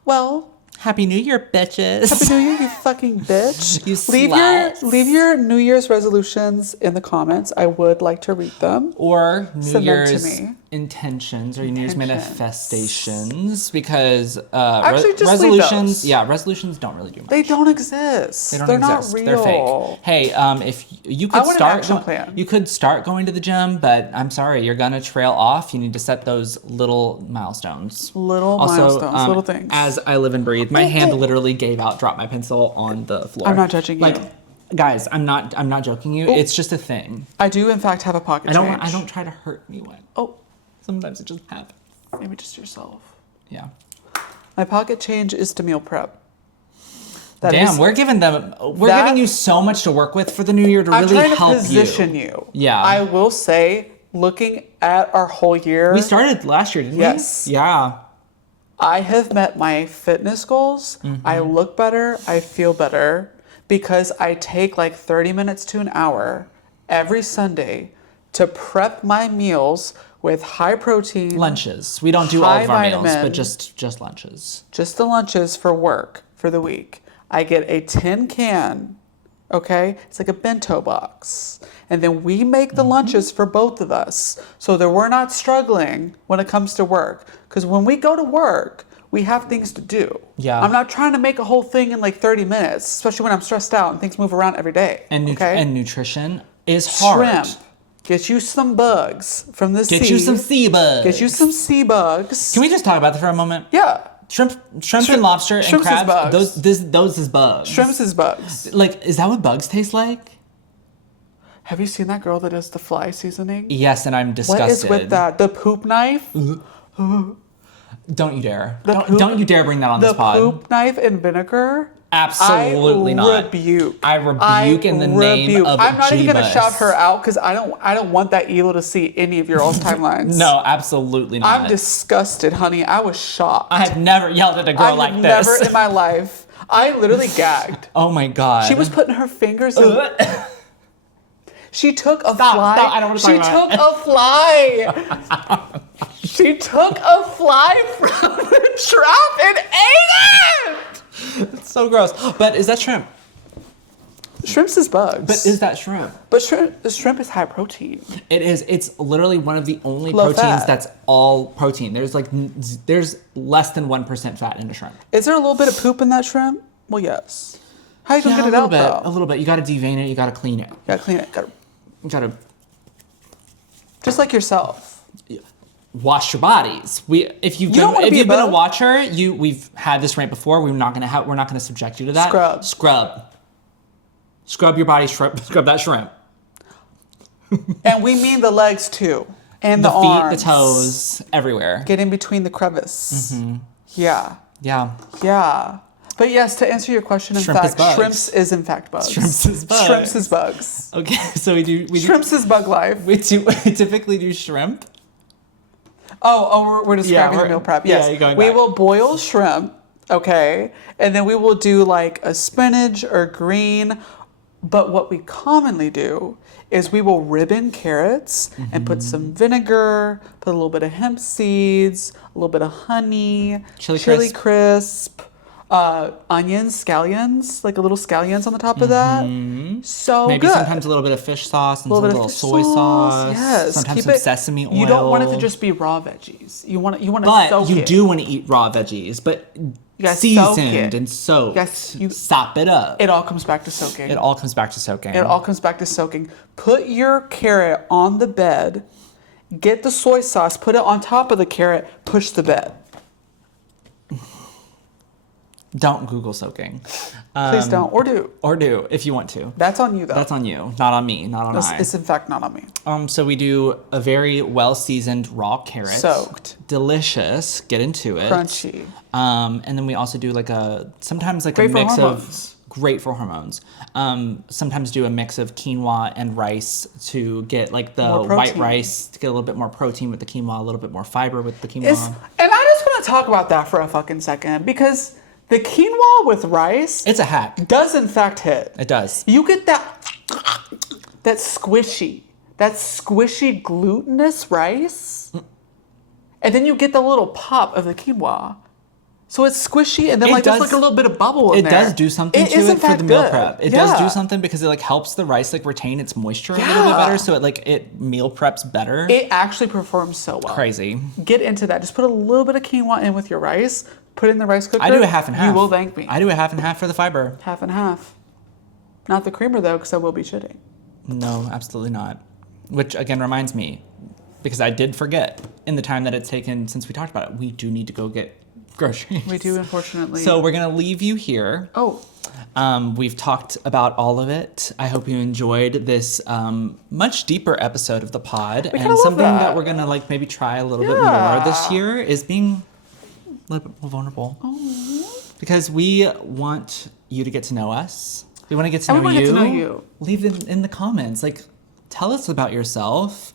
Well, Happy New Year, bitches. Happy New Year, you fucking bitch. You leave your New Year's resolutions in the comments. I would like to read them. Or New Send them to Year's me. intentions or New Year's manifestations, because Actually, just leave resolutions, those. resolutions don't really do much. They don't exist. They don't They're exist. not real. They're fake. Hey, if you I could want an start, action plan. you could start going to the gym, but I'm sorry, you're gonna trail off. You need to set those little milestones. Milestones, little things. As I live and breathe, my hand literally gave out, dropped my pencil on the floor. I'm not judging you. Like, guys, I'm not joking you. It's just a thing. I do, in fact, have a pocket change. I don't try to hurt anyone. Oh, Sometimes it just happens. maybe just yourself. Yeah. My pocket change is to meal prep. Damn, we're giving you so much to work with for the new year to I'm really trying to help position you. Yeah. I will say, looking at our whole year, We started last year, didn't Yes. we? Yeah. I have met my fitness goals. I look better. I feel better because I take like 30 minutes to an hour every Sunday to prep my meals with high protein. Lunches. We don't do all High of our meals, vitamin. but just lunches. Just the lunches for work for the week. I get a tin can, okay? It's like a bento box. And then we make the lunches for both of us so that we're not struggling when it comes to work. Because when we go to work, we have things to do. Yeah. I'm not trying to make a whole thing in like 30 minutes, especially when I'm stressed out and things move around every day. And okay? and nutrition is hard. Shrimp. Get you some bugs from the sea. Get you some sea bugs. Get you some sea bugs. Can we just talk about that for a moment? Yeah. Shrimp and lobster and shrimps is crabs. bugs. Those is bugs. Shrimps is bugs. Like, is that what bugs taste like? Have you seen that girl that does the fly seasoning? Yes, and I'm disgusted. What is with that? The poop knife? Don't you dare. Don't you dare bring that on this pod. The poop knife and vinegar? Absolutely not. Rebuke. I rebuke in the name of I'm not even going to Jeebus. shout her out because I don't want that evil to see any of your all's timelines. No, absolutely not. I'm disgusted, honey. I was shocked. I have never yelled at a girl like this. Never in my life. I literally gagged. Oh my god. She was putting her fingers in. She took a fly. Stop, I don't want to talk about a fly. She took a fly from the trap and ate it. It's so gross. But is that shrimp? Shrimps is bugs. But is that shrimp? But shrimp is high protein. It is. It's literally one of the only Low proteins fat. that's all protein. There's less than 1% fat in a shrimp. Is there a little bit of poop in that shrimp? Well, yes. How you gonna get it out though? A little bit. You got to devein it. You got to clean it. You gotta clean it. You got to Just like yourself. wash your bodies. If you've don't wanna be been a above. watcher, we've had this rant before. We're not gonna subject you to that. Scrub your body. Scrub that shrimp. And we mean the legs too. And The the feet, arms. the toes, everywhere. Get in between the crevice. Yeah. Yeah. Yeah. But yes, to answer your question, in Shrimp is fact, bugs. shrimps is in fact bugs. Shrimps is bugs. Shrimps is bugs. Okay, so we do. Shrimps is bug life. We typically do shrimp. We're describing the meal prep. Yes. you're going we back. will boil shrimp, okay? And then we will do like a spinach or green. But what we commonly do is we will ribbon carrots and put some vinegar, put a little bit of hemp seeds, a little bit of honey, Chili crisp, onions, scallions, like a little scallions on the top of that. So Maybe good. sometimes a little bit of fish sauce and a little fish soy sauce. Yes. Sometimes Keep some it- sesame oil. You don't want it to just be raw veggies. You want to But soak you it. do want to eat raw veggies, but gotta soak seasoned it. and soaked. Yes, you- Sop it up. It all comes back to soaking. It all comes back to soaking. It all comes back to soaking. Put your carrot on the bed. Get the soy sauce. Put it on top of the carrot. Push the bed. Don't Google soaking. Please don't. Or do. Or do if you want to. That's on you, though. That's on you, not on me, not on I. It's in fact not on me. So we do a very well-seasoned raw carrot. Soaked. Delicious. Get into it. Crunchy. And then we also do sometimes Great a for mix hormones. of great for hormones. Sometimes do a mix of quinoa and rice to get like the More white protein. rice to get a little bit more protein with the quinoa, a little bit more fiber with the quinoa. And I just want to talk about that for a fucking second because the quinoa with rice It's a hack. does in fact hit. It does. You get that squishy glutinous rice, and then you get the little pop of the quinoa. So it's squishy, and then It like there's does- like a little bit of bubble in It there. does do something It to is, in it for fact, the meal good. prep. It does do something because it like helps the rice like retain its moisture a little bit Yeah. better, so it meal preps better. It actually performs so well. Crazy. Get into that. Just put a little bit of quinoa in with your rice. Put it in the rice cooker. I do a half and half. You will thank me. I do a half and half for the fiber. Half and half. Not the creamer though, because I will be shitting. No, absolutely not. Which again reminds me, because I did forget in the time that it's taken since we talked about it, we do need to go get groceries. We do, unfortunately. So we're gonna leave you here. Oh. We've talked about all of it. I hope you enjoyed this much deeper episode of the pod. kinda And love something that. that. We're gonna like maybe try a little bit Yeah. more this year is being a little bit more vulnerable. Because we want you to get to know us. We want to get to, And know, we wanna you. get to know you. Leave it in the comments. Like, tell us about yourself.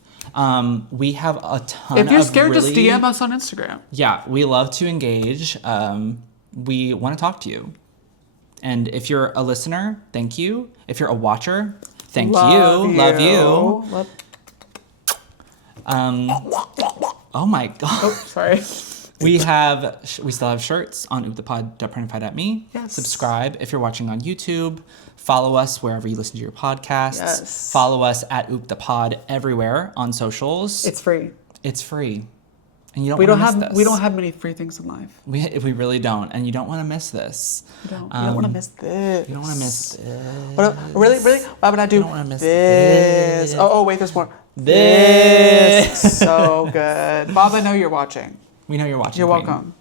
We have a ton If you're of scared, just really- DM us on Instagram. Yeah, we love to engage. We want to talk to you. And if you're a listener, thank you. If you're a watcher, thank you. Love you. Oh my god. Oh, sorry. We still have shirts on oopthepod.printify.me. Yes. Subscribe if you're watching on YouTube. Follow us wherever you listen to your podcasts. Yes. Follow us at oopthepod everywhere on socials. It's free. It's free. And you don't We want don't to miss have this. we don't have many free things in life. We really don't. And you don't want to miss this. You don't want to miss this. You don't want to miss this. Really? Why would I do don't wanna miss this? this. Oh, wait, there's more. This. So good. Bob, I know you're watching. We know you're watching. You're Queen.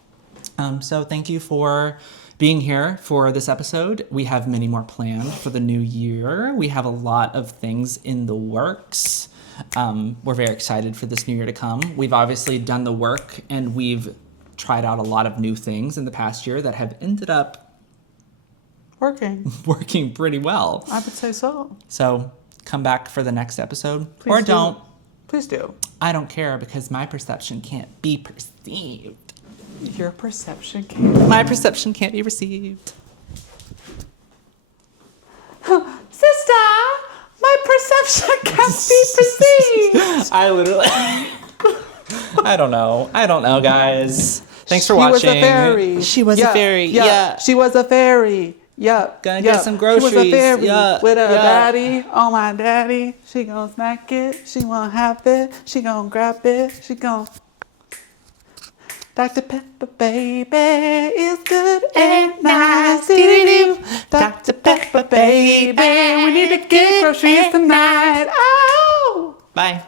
welcome. So thank you for being here for this episode. We have many more planned for the new year. We have a lot of things in the works. We're very excited for this new year to come. We've obviously done the work and we've tried out a lot of new things in the past year that have ended up working pretty well. I would say so. So come back for the next episode. Please or do. don't. Please do. I don't care because my perception can't be perceived. Your perception can. My perception can't be received. Sister, my perception can't be perceived. I literally... I don't know, guys. Thanks for watching. She was a fairy. She was a fairy. Yeah. She was a fairy. Yup. Gonna get some She was a groceries. fairy Yeah, with her yeah. daddy. Oh, my daddy. She gon' smack it. She won't have it. She gon' grab it. She gon' Dr. Pepper, baby, is good and nice. Doo-doo-doo. Dr. Pepper, baby, we need to get groceries tonight. Oh! Bye.